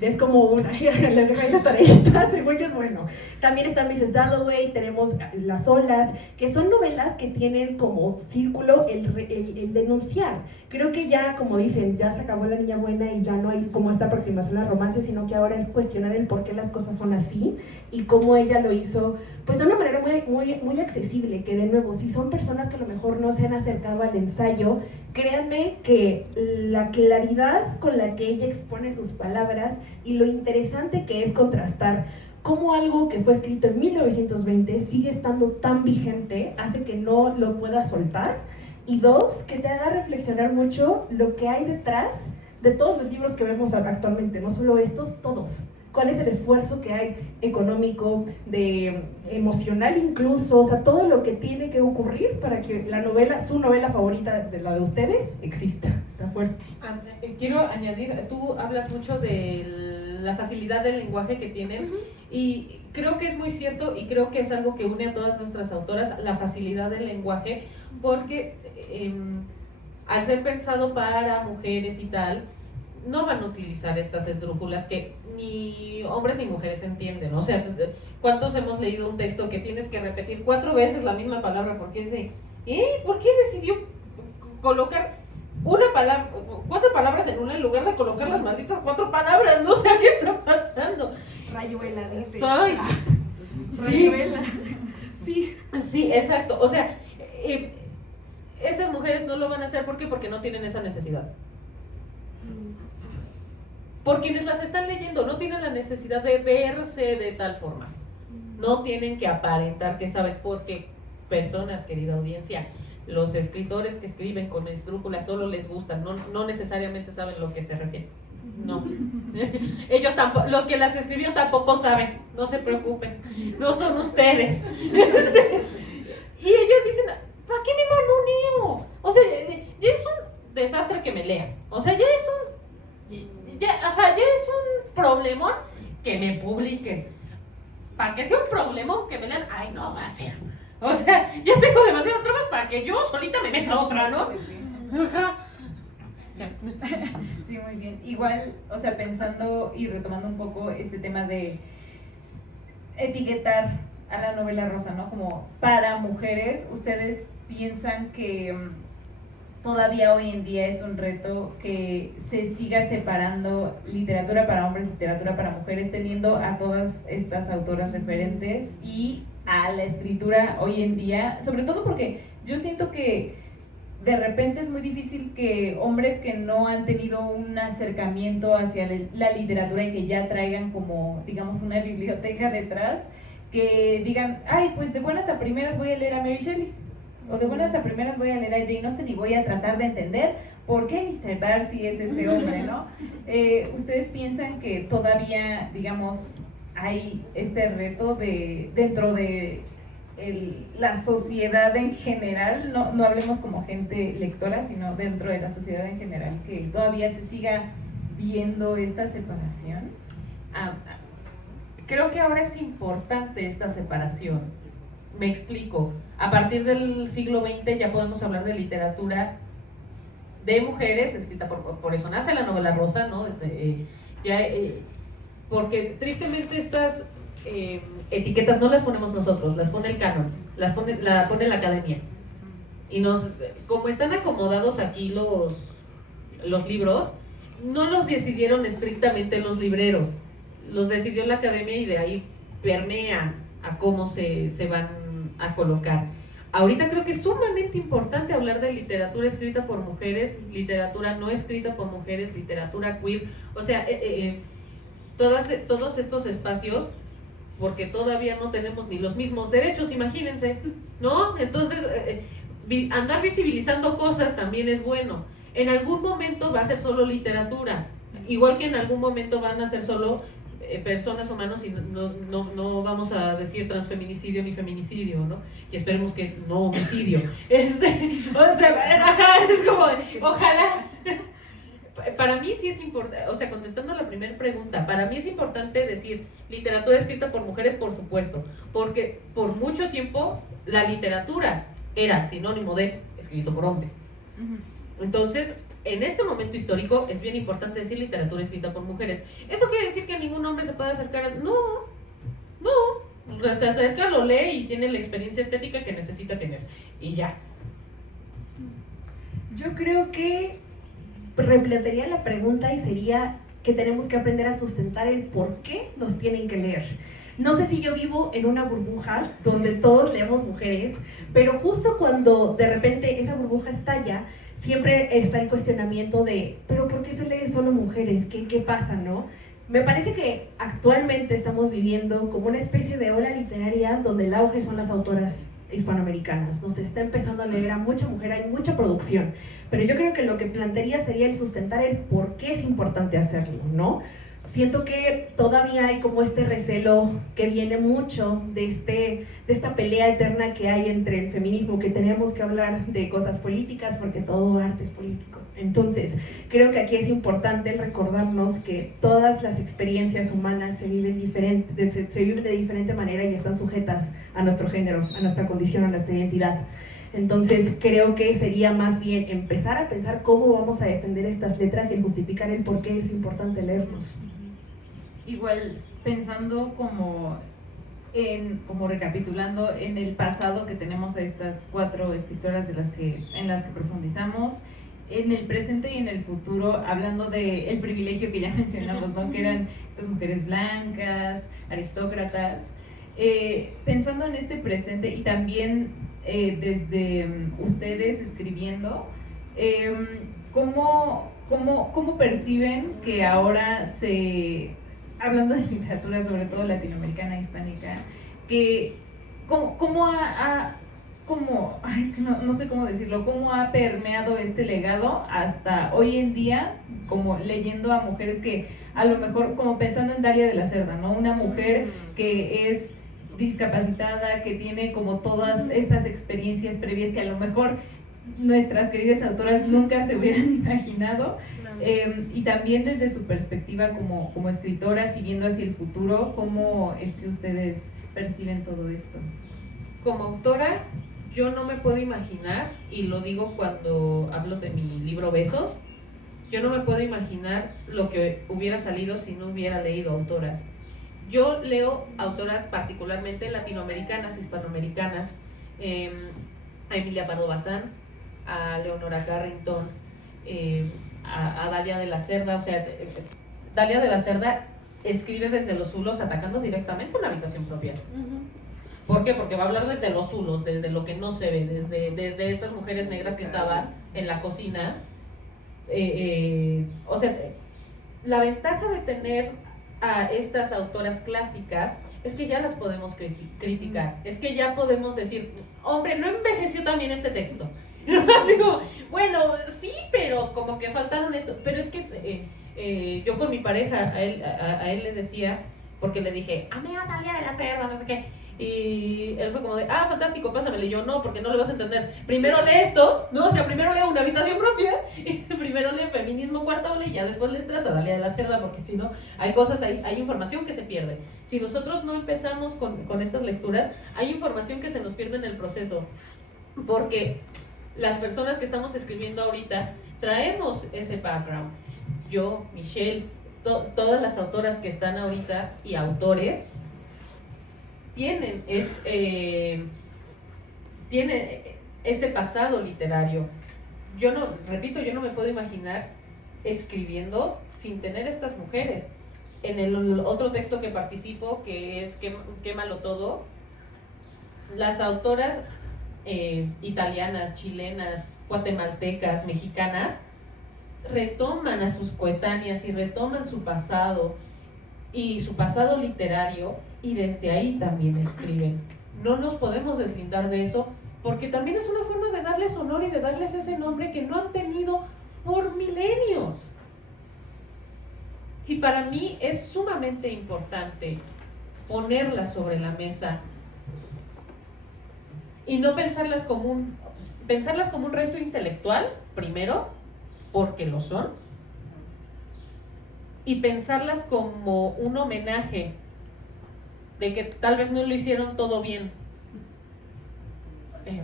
Es como les dejo ahí la tarea, según yo es bueno. También está Mrs. Dalloway, tenemos Las olas, que son novelas que tienen como círculo el denunciar. Creo que ya, como dicen, ya se acabó La niña buena y ya no hay como esta aproximación al romance, sino que ahora es cuestionar el por qué las cosas son así y cómo ella lo hizo, pues de una manera muy accesible, que de nuevo, si son personas que a lo mejor no se han acercado al ensayo, créanme que la claridad con la que ella expone sus palabras y lo interesante que es contrastar cómo algo que fue escrito en 1920 sigue estando tan vigente, hace que no lo puedas soltar, y 2, que te haga reflexionar mucho lo que hay detrás de todos los libros que vemos actualmente, no solo estos, todos. ¿Cuál es el esfuerzo que hay económico, emocional incluso? O sea, todo lo que tiene que ocurrir para que su novela favorita, de la de ustedes, exista. Está fuerte. Quiero añadir, tú hablas mucho de la facilidad del lenguaje que tienen, y creo que es muy cierto y creo que es algo que une a todas nuestras autoras, la facilidad del lenguaje, porque al ser pensado para mujeres y tal, no van a utilizar estas esdrújulas que ni hombres ni mujeres entienden. O sea, ¿cuántos hemos leído un texto que tienes que repetir 4 veces la misma palabra porque es de, ¿por qué decidió colocar una palabra, 4 palabras en una en lugar de colocar las malditas 4 palabras? No sé qué está pasando. Rayuela, dices. Ay, sí, Rayuela. Sí. sí, exacto. O sea, estas mujeres no lo van a hacer, ¿por qué? Porque no tienen esa necesidad. Por quienes las están leyendo, no tienen la necesidad de verse de tal forma. No tienen que aparentar que saben, porque personas, querida audiencia, los escritores que escriben con esdrújulas solo les gustan, no necesariamente saben lo que se refiere. No. Ellos tampoco, los que las escribieron tampoco saben, no se preocupen, no son ustedes. Y ellos dicen, ¿para qué me manoneo? O sea, ya es un desastre que me lean. O sea, ya es un problemón que me publiquen. Para que sea un problemón que me lean, ay, no va a ser. O sea, ya tengo demasiadas trabas para que yo solita me meta otra, ¿no? Ajá. Sí, muy bien. Igual, o sea, pensando y retomando un poco este tema de etiquetar a la novela rosa, ¿no? Como para mujeres, ¿ustedes piensan que todavía hoy en día es un reto que se siga separando literatura para hombres, literatura para mujeres, teniendo a todas estas autoras referentes y a la escritura hoy en día? Sobre todo porque yo siento que de repente es muy difícil que hombres que no han tenido un acercamiento hacia la literatura y que ya traigan como, digamos, una biblioteca detrás, que digan, ay, pues de buenas a primeras voy a leer a Mary Shelley, o de buenas a primeras voy a leer a Jane Austen y voy a tratar de entender por qué Mr. Darcy es este hombre, ¿no? ¿Ustedes piensan que todavía, digamos, hay este reto dentro de la sociedad en general, no hablemos como gente lectora, sino dentro de la sociedad en general, que todavía se siga viendo esta separación? Creo que ahora es importante esta separación. Me explico. A partir del siglo XX ya podemos hablar de literatura de mujeres, escrita por eso nace la novela rosa, ¿no? Porque tristemente estas etiquetas no las ponemos nosotros, las pone el canon, la pone la academia. Y como están acomodados aquí los libros, no los decidieron estrictamente los libreros, los decidió la academia y de ahí permea a cómo se van a colocar. Ahorita creo que es sumamente importante hablar de literatura escrita por mujeres, literatura no escrita por mujeres, literatura queer, o sea, todos estos espacios, porque todavía no tenemos ni los mismos derechos, imagínense, ¿no? Entonces, andar visibilizando cosas también es bueno. En algún momento va a ser solo literatura, igual que en algún momento van a ser solo personas humanos y no vamos a decir transfeminicidio ni feminicidio, ¿no? Y esperemos que no homicidio. O sea, es como, ojalá. Para mí sí es importante, o sea, contestando a la primera pregunta, para mí es importante decir literatura escrita por mujeres, por supuesto, porque por mucho tiempo la literatura era sinónimo de escrito por hombres. Entonces, en este momento histórico es bien importante decir literatura escrita por mujeres. ¿Eso quiere decir que ningún hombre se puede acercar? No, se acerca, lo lee y tiene la experiencia estética que necesita tener, y ya. Yo creo que replantearía la pregunta y sería que tenemos que aprender a sustentar el por qué nos tienen que leer. No sé si yo vivo en una burbuja donde todos leemos mujeres, pero justo cuando de repente esa burbuja estalla, siempre está el cuestionamiento de, ¿pero por qué se lee solo mujeres? ¿Qué pasa, no? Me parece que actualmente estamos viviendo como una especie de ola literaria donde el auge son las autoras hispanoamericanas. Nos está empezando a leer a mucha mujer, hay mucha producción, pero yo creo que lo que plantearía sería el sustentar el por qué es importante hacerlo, ¿no? siento que todavía hay como este recelo que viene mucho de esta pelea eterna que hay entre el feminismo, que tenemos que hablar de cosas políticas porque todo arte es político. Entonces, creo que aquí es importante recordarnos que todas las experiencias humanas se viven de diferente manera y están sujetas a nuestro género, a nuestra condición, a nuestra identidad. Entonces creo que sería más bien empezar a pensar cómo vamos a defender estas letras y justificar el por qué es importante leernos. Igual pensando como recapitulando en el pasado que tenemos a estas 4 escritoras en las que profundizamos, en el presente y en el futuro, hablando del privilegio que ya mencionamos, ¿no? Que eran estas mujeres blancas, aristócratas, pensando en este presente y también desde ustedes escribiendo, ¿cómo perciben que ahora hablando de literatura, sobre todo latinoamericana, hispánica, que es que no sé cómo decirlo, cómo ha permeado este legado hasta hoy en día, como leyendo a mujeres que a lo mejor, como pensando en Dalia de la Cerda, ¿no? Una mujer que es discapacitada, que tiene como todas estas experiencias previas que a lo mejor nuestras queridas autoras nunca se hubieran imaginado, y también desde su perspectiva como escritoras y viendo hacia el futuro, ¿cómo es que ustedes perciben todo esto? Como autora, yo no me puedo imaginar, y lo digo cuando hablo de mi libro Besos, yo no me puedo imaginar lo que hubiera salido si no hubiera leído autoras. Yo leo autoras particularmente latinoamericanas, hispanoamericanas, a Emilia Pardo Bazán, a Leonora Carrington, a Dalia de la Cerda. O sea, Dalia de la Cerda escribe desde los zulos atacando directamente una habitación propia. ¿Por qué? Porque va a hablar desde los zulos, desde lo que no se ve, desde estas mujeres negras que estaban en la cocina. O sea, la ventaja de tener a estas autoras clásicas es que ya las podemos criticar, es que ya podemos decir, hombre, no envejeció también este texto. Así como, bueno, sí, pero como que faltaron esto. Pero es que yo con mi pareja, a él le decía, porque le dije, amé a Dalia de la Cerda, no sé qué. Y él fue como de, fantástico, pásamelo. Y yo, no, porque no le vas a entender. Primero lee esto, ¿no? O sea, primero lee Una habitación propia, y primero lee Feminismo cuarta ola, y ya después le entras a Dalia de la Cerda, porque si no, hay cosas, hay información que se pierde. Si nosotros no empezamos con estas lecturas, hay información que se nos pierde en el proceso. Porque las personas que estamos escribiendo ahorita traemos ese background. Yo, Michelle, todas las autoras que están ahorita y autores tienen este pasado literario. Yo no me puedo imaginar escribiendo sin tener estas mujeres. En el otro texto que participo, que es Quémalo Todo, las autoras italianas, chilenas, guatemaltecas, mexicanas, retoman a sus coetáneas y retoman su pasado y su pasado literario, y desde ahí también escriben. No nos podemos deslindar de eso, porque también es una forma de darles honor y de darles ese nombre que no han tenido por milenios. Y para mí es sumamente importante ponerlas sobre la mesa y no pensarlas como un reto intelectual, primero, porque lo son, y pensarlas como un homenaje de que tal vez no lo hicieron todo bien.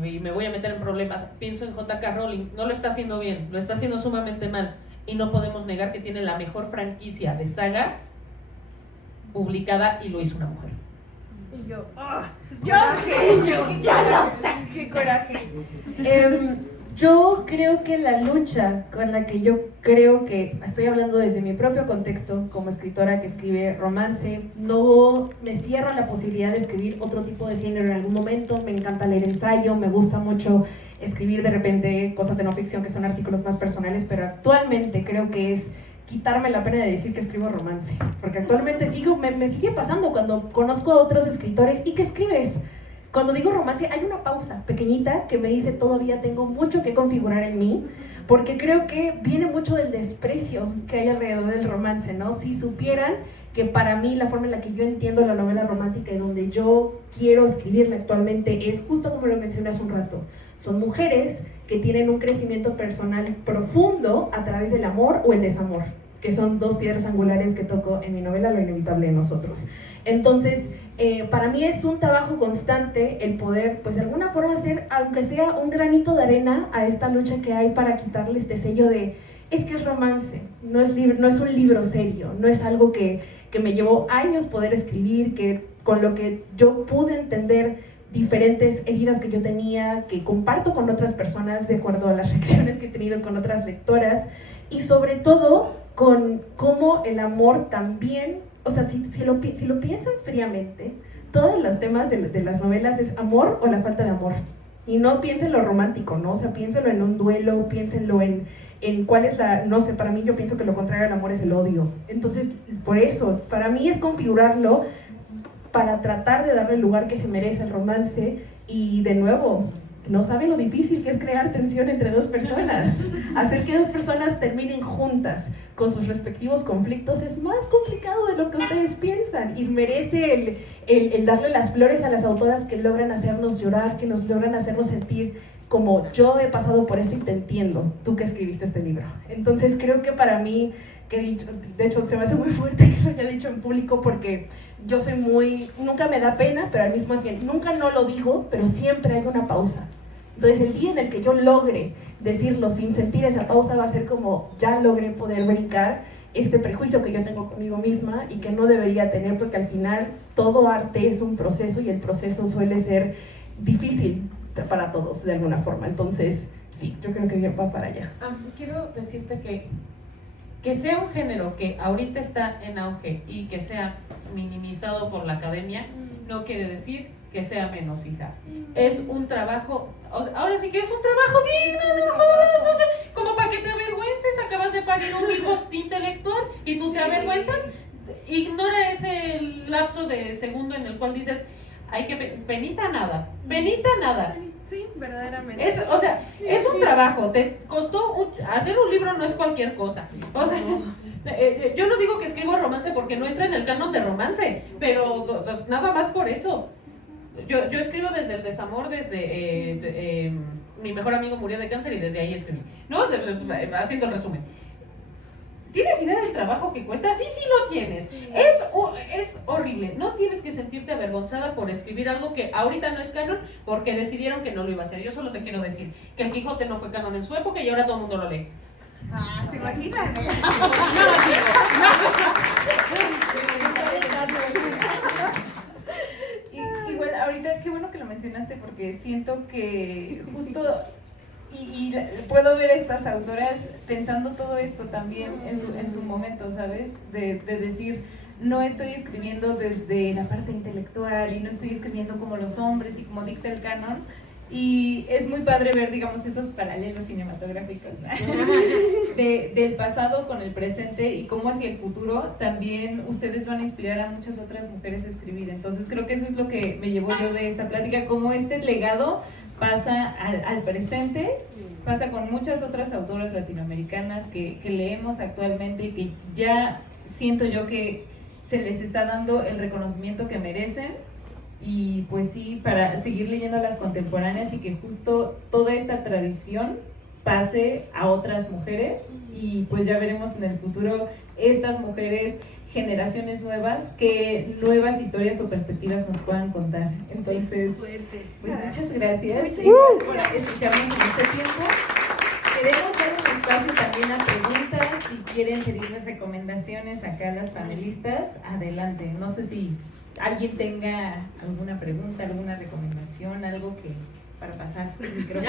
Y me voy a meter en problemas. Pienso en J.K. Rowling, no lo está haciendo bien, lo está haciendo sumamente mal, y no podemos negar que tiene la mejor franquicia de saga publicada, y lo hizo una mujer. Y yo, Ya lo sé. ¡Qué coraje! Yo creo que la lucha con la que yo creo que, estoy hablando desde mi propio contexto como escritora que escribe romance, no me cierro a la posibilidad de escribir otro tipo de género en algún momento. Me encanta leer ensayo, me gusta mucho escribir de repente cosas de no ficción que son artículos más personales, pero actualmente creo que es quitarme la pena de decir que escribo romance, porque actualmente me sigue pasando cuando conozco a otros escritores. ¿Y qué escribes? Cuando digo romance, hay una pausa pequeñita que me dice todavía tengo mucho que configurar en mí, porque creo que viene mucho del desprecio que hay alrededor del romance, ¿no? Si supieran que para mí la forma en la que yo entiendo la novela romántica y donde yo quiero escribirla actualmente es justo como lo mencioné hace un rato. Son mujeres que tienen un crecimiento personal profundo a través del amor o el desamor, que son dos piedras angulares que toco en mi novela Lo inevitable de nosotros. Entonces, para mí es un trabajo constante el poder, pues de alguna forma hacer, aunque sea un granito de arena a esta lucha que hay para quitarle este sello de, es que es romance, no es un libro serio, no es algo que me llevó años poder escribir, que con lo que yo pude entender diferentes heridas que yo tenía, que comparto con otras personas de acuerdo a las reacciones que he tenido con otras lectoras, y sobre todo con cómo el amor también, o sea, si lo piensan fríamente, todos los temas de las novelas es amor o la falta de amor. Y no piensen lo romántico, ¿no? O sea, piénsenlo en un duelo, piénsenlo en cuál es la, no sé, para mí yo pienso que lo contrario al amor es el odio. Entonces, por eso, para mí es configurarlo para tratar de darle el lugar que se merece el romance y, de nuevo, no saben lo difícil que es crear tensión entre dos personas. Hacer que dos personas terminen juntas con sus respectivos conflictos es más complicado de lo que ustedes piensan y merece el darle las flores a las autoras que logran hacernos llorar, que nos logran hacernos sentir como yo he pasado por esto y te entiendo, tú que escribiste este libro. Entonces creo que para mí, que he dicho, de hecho se me hace muy fuerte que lo haya dicho en público porque yo soy muy, nunca me da pena, pero al mismo tiempo, nunca no lo digo, pero siempre hay una pausa. Entonces el día en el que yo logre decirlo sin sentir esa pausa va a ser como ya logré poder brincar este prejuicio que yo tengo conmigo misma y que no debería tener, porque al final todo arte es un proceso y el proceso suele ser difícil para todos de alguna forma. Entonces sí, yo creo que va para allá. Quiero decirte que sea un género que ahorita está en auge y que sea minimizado por la academia, no quiere decir que sea menos, hija. Es un trabajo, ahora sí que es un trabajo digno, no jodas, o sea, como para que te avergüences, acabas de parir un hijo intelectual y tú te avergüenzas. Ignora ese lapso de segundo en el cual dices, hay que, penita nada. Sí, verdaderamente. Es un trabajo, te costó, hacer un libro no es cualquier cosa. O sea, yo no digo que escribo romance porque no entra en el canon de romance, pero nada más por eso. Yo escribo desde el desamor, desde mi mejor amigo murió de cáncer y desde ahí escribí, ¿no? Haciendo el resumen. ¿Tienes idea del trabajo que cuesta? Sí lo tienes. Es horrible. No tienes que sentirte avergonzada por escribir algo que ahorita no es canon porque decidieron que no lo iba a hacer. Yo solo te quiero decir que el Quijote no fue canon en su época y ahora todo el mundo lo lee. ¿Se imaginan? Igual, ahorita qué bueno que lo mencionaste porque siento que justo y puedo ver a estas autoras pensando todo esto también en su momento, ¿sabes? De decir, no estoy escribiendo desde la parte intelectual y no estoy escribiendo como los hombres y como dicta el canon. Y es muy padre ver, digamos, esos paralelos cinematográficos del pasado con el presente y cómo hacia el futuro también ustedes van a inspirar a muchas otras mujeres a escribir. Entonces creo que eso es lo que me llevó yo de esta plática, cómo este legado pasa al presente, pasa con muchas otras autoras latinoamericanas que leemos actualmente y que ya siento yo que se les está dando el reconocimiento que merecen. Y pues sí, para seguir leyendo a las contemporáneas y que justo toda esta tradición pase a otras mujeres y pues ya veremos en el futuro estas mujeres, generaciones nuevas, que nuevas historias o perspectivas nos puedan contar. Entonces, pues muchas gracias por escucharnos en este tiempo. Queremos dar un espacio también a preguntas, si quieren pedirles recomendaciones acá a las panelistas, adelante. No sé si alguien tenga alguna pregunta, alguna recomendación, algo que para pasar el micrófono.